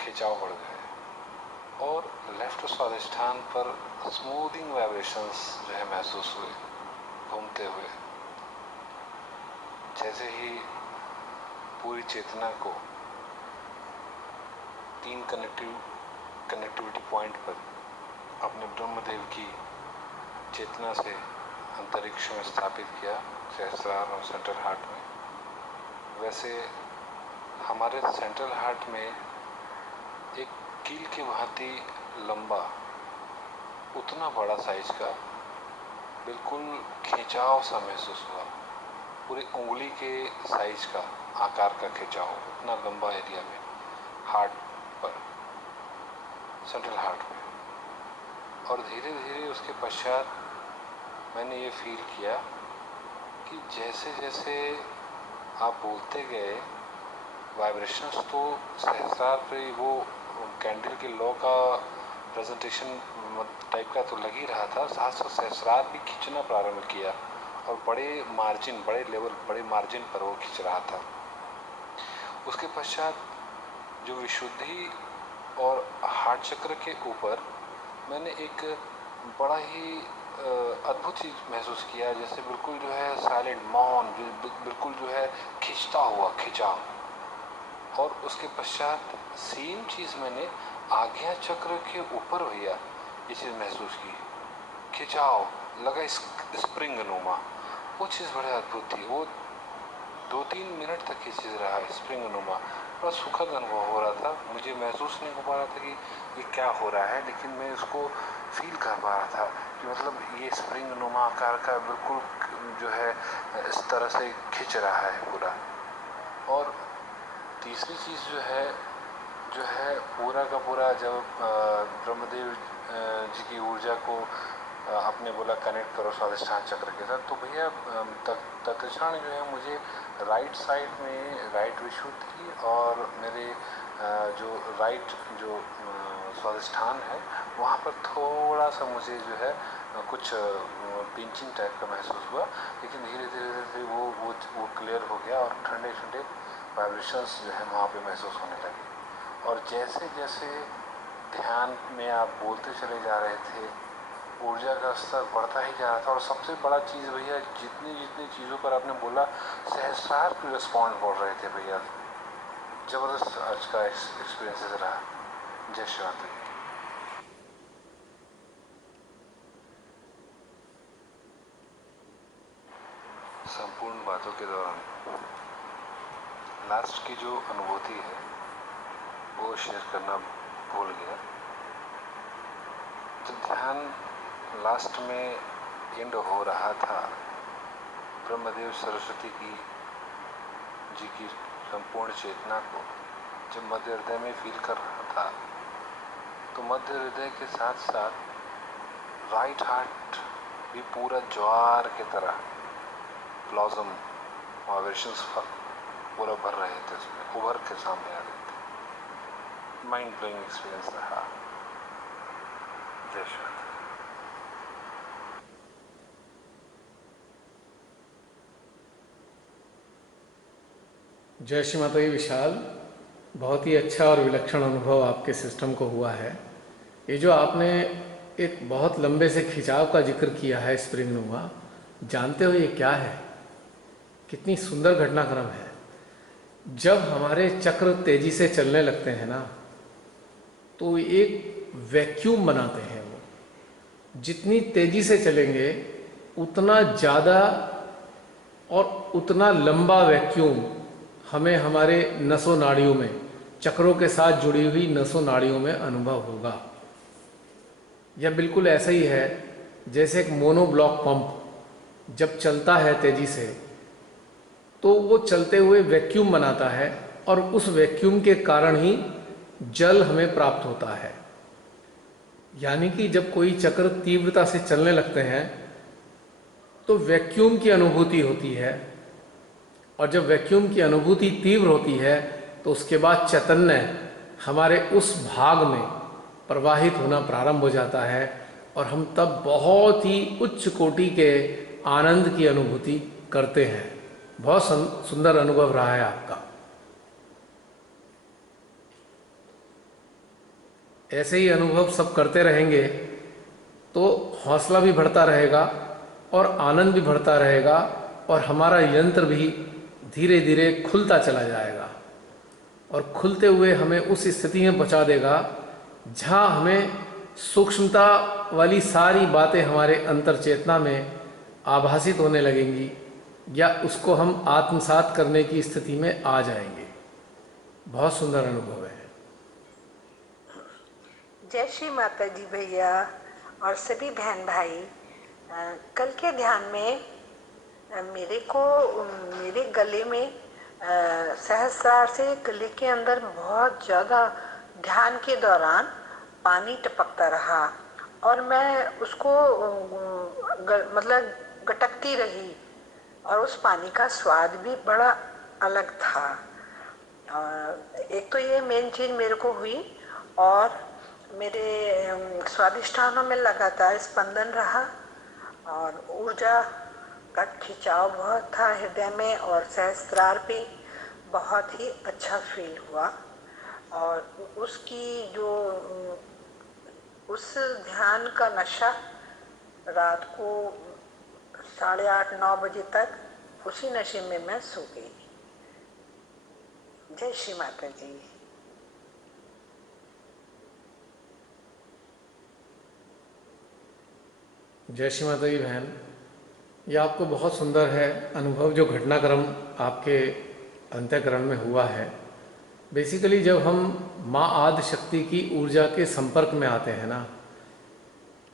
खिंचाव बढ़ गए और लेफ्ट स्वादिष्ठान पर स्मूथिंग वाइब्रेशंस जो है महसूस हुए घूमते हुए। जैसे ही पूरी चेतना को 3 कनेक्टिविटी पॉइंट पर अपने ब्रह्मदेव की चेतना से अंतरिक्ष में स्थापित किया, सहस्रार और सेंट्रल हार्ट में, वैसे हमारे सेंट्रल हार्ट में एक कील की भांति लंबा, उतना बड़ा साइज का बिल्कुल खिंचाव सा महसूस हुआ। पूरी उंगली के साइज का आकार का खिंचाव, उतना लंबा एरिया में हार्ट पर, सेंट्रल हार्ट में। और धीरे धीरे उसके पश्चात मैंने ये फील किया कि जैसे जैसे आप बोलते गए वाइब्रेशंस तो सहस्रार पे वो कैंडल के लॉ का प्रेजेंटेशन टाइप का तो लग ही रहा था, साथ साथ सहस्रार भी खींचना प्रारंभ किया और बड़े मार्जिन, बड़े लेवल, बड़े मार्जिन पर वो खींच रहा था। उसके पश्चात जो विशुद्धि और हार्ट चक्र के ऊपर मैंने एक बड़ा ही अद्भुत चीज़ महसूस किया, जैसे बिल्कुल जो है साइलेंट, मौन, बिल्कुल जो है खिंचता हुआ खिंचाव। और उसके पश्चात सेम चीज़ मैंने आज्ञा चक्र के ऊपर भैया ये चीज़ महसूस की, खिंचाव लगा स्प्रिंग नुमा। वो चीज़ बड़े अद्भुत थी। वो 2-3 मिनट तक ये चीज़ रहा, स्प्रिंग नुमा। बड़ा सुखद अनुभव हो रहा था। मुझे महसूस नहीं हो पा रहा था कि ये क्या हो रहा है, लेकिन मैं उसको फील कर पा रहा था कि मतलब ये स्प्रिंग नुमा आकार का बिल्कुल जो है इस तरह से खिंच रहा है पूरा। और तीसरी चीज़ जो है पूरा का पूरा जब ब्रह्मदेव जी की ऊर्जा को आपने बोला कनेक्ट करो स्वादिष्ठान चक्र के साथ, तो भैया तत्क्षण जो है मुझे राइट साइड में राइट विशुद्धि और मेरे जो राइट जो स्वादिष्ठान है वहाँ पर थोड़ा सा मुझे जो है कुछ पिंचिंग टाइप का महसूस हुआ, लेकिन धीरे धीरे वो क्लियर हो गया और ठंडे ठंडे वाइब्रेशंस जो है वहाँ पे महसूस होने लगे। और जैसे जैसे ध्यान में आप बोलते चले जा रहे थे, ऊर्जा का स्तर बढ़ता ही जा रहा था। और सबसे बड़ा चीज़ भैया, जितनी जितनी चीज़ों पर आपने बोला, सहस्रार के रिस्पॉन्ड बढ़ रहे थे भैया। ज़बरदस्त आज का एक्सपीरियंस रहा। जय श्री राम। संपूर्ण बातों के दौरान लास्ट की जो अनुभूति है वो शेयर करना भूल गया। जब ध्यान लास्ट में एंड हो रहा था, ब्रह्मदेव सरस्वती जी की संपूर्ण चेतना को जब मध्य हृदय में फील कर रहा था, तो मध्य हृदय के साथ साथ राइट हार्ट भी पूरा ज्वार के तरह ब्लॉसम वाइब्रेशंस पूरा भर रहे थे, उसमें उभर के सामने आ रहे थे। माइंड ब्लोइंग एक्सपीरियंस रहा। जय श्री राम। जय श्री माता जी विशाल, बहुत ही अच्छा और विलक्षण अनुभव आपके सिस्टम को हुआ है। ये जो आपने एक बहुत लंबे से खिंचाव का जिक्र किया है, स्प्रिंग नुमा, जानते हो ये क्या है? कितनी सुंदर घटनाक्रम है। जब हमारे चक्र तेजी से चलने लगते हैं ना, तो एक वैक्यूम बनाते हैं। वो जितनी तेजी से चलेंगे उतना ज़्यादा और उतना लंबा वैक्यूम हमें हमारे नसों नाड़ियों में, चक्रों के साथ जुड़ी हुई नसों नाड़ियों में अनुभव होगा। यह बिल्कुल ऐसा ही है जैसे एक मोनोब्लॉक पंप जब चलता है तेजी से, तो वो चलते हुए वैक्यूम बनाता है और उस वैक्यूम के कारण ही जल हमें प्राप्त होता है। यानी कि जब कोई चक्र तीव्रता से चलने लगते हैं तो वैक्यूम की अनुभूति होती है, और जब वैक्यूम की अनुभूति तीव्र होती है तो उसके बाद चैतन्य हमारे उस भाग में प्रवाहित होना प्रारंभ हो जाता है और हम तब बहुत ही उच्च कोटि के आनंद की अनुभूति करते हैं। बहुत सुंदर अनुभव रहा है आपका। ऐसे ही अनुभव सब करते रहेंगे तो हौसला भी बढ़ता रहेगा और आनंद भी बढ़ता रहेगा और हमारा यंत्र भी धीरे धीरे खुलता चला जाएगा और खुलते हुए हमें उस स्थिति में पहुंचा देगा जहां हमें सूक्ष्मता वाली सारी बातें हमारे अंतर चेतना में आभासित होने लगेंगी या उसको हम आत्मसात करने की स्थिति में आ जाएंगे। बहुत सुंदर अनुभव है। जय श्री माता जी भैया और सभी बहन भाई। कल के ध्यान में मेरे गले में सहस्रार से गले के अंदर बहुत ज़्यादा ध्यान के दौरान पानी टपकता रहा और मैं उसको मतलब गटकती रही और उस पानी का स्वाद भी बड़ा अलग था। एक तो ये मेन चीज़ मेरे को हुई और मेरे स्वादिष्ठानों में लगातार स्पंदन रहा और ऊर्जा का खिंचाव बहुत था हृदय में और सहस्त्रार पे बहुत ही अच्छा फील हुआ। और उसकी जो उस ध्यान का नशा रात को 8:30-9 बजे तक उसी नशे में मैं सो गई। जय श्री माता जी। जय श्री माता जी बहन, ये आपको बहुत सुंदर है अनुभव जो घटनाक्रम आपके अंतःकरण में हुआ है। बेसिकली जब हम माँ आदि शक्ति की ऊर्जा के संपर्क में आते हैं ना,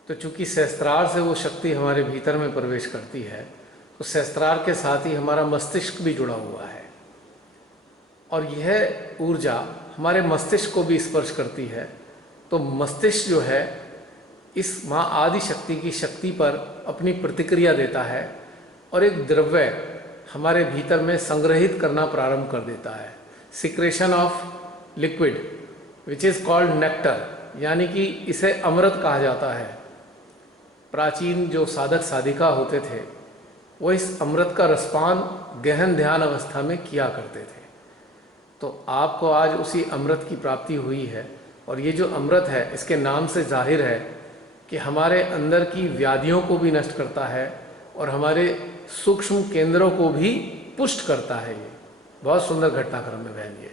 तो चूंकि सहस्त्रार से वो शक्ति हमारे भीतर में प्रवेश करती है तो सहस्त्रार के साथ ही हमारा मस्तिष्क भी जुड़ा हुआ है और यह ऊर्जा हमारे मस्तिष्क को भी स्पर्श करती है। तो मस्तिष्क जो है इस माँ आदि शक्ति की शक्ति पर अपनी प्रतिक्रिया देता है और एक द्रव्य हमारे भीतर में संग्रहित करना प्रारंभ कर देता है। Secretion of liquid which is called nectar, यानी कि इसे अमृत कहा जाता है। प्राचीन जो साधक साधिका होते थे वो इस अमृत का रसपान गहन ध्यान अवस्था में किया करते थे। तो आपको आज उसी अमृत की प्राप्ति हुई है और ये जो अमृत है इसके नाम से जाहिर है कि हमारे अंदर की व्याधियों को भी नष्ट करता है और हमारे सूक्ष्म केंद्रों को भी पुष्ट करता है। ये बहुत सुंदर घटनाक्रम है बहन ये।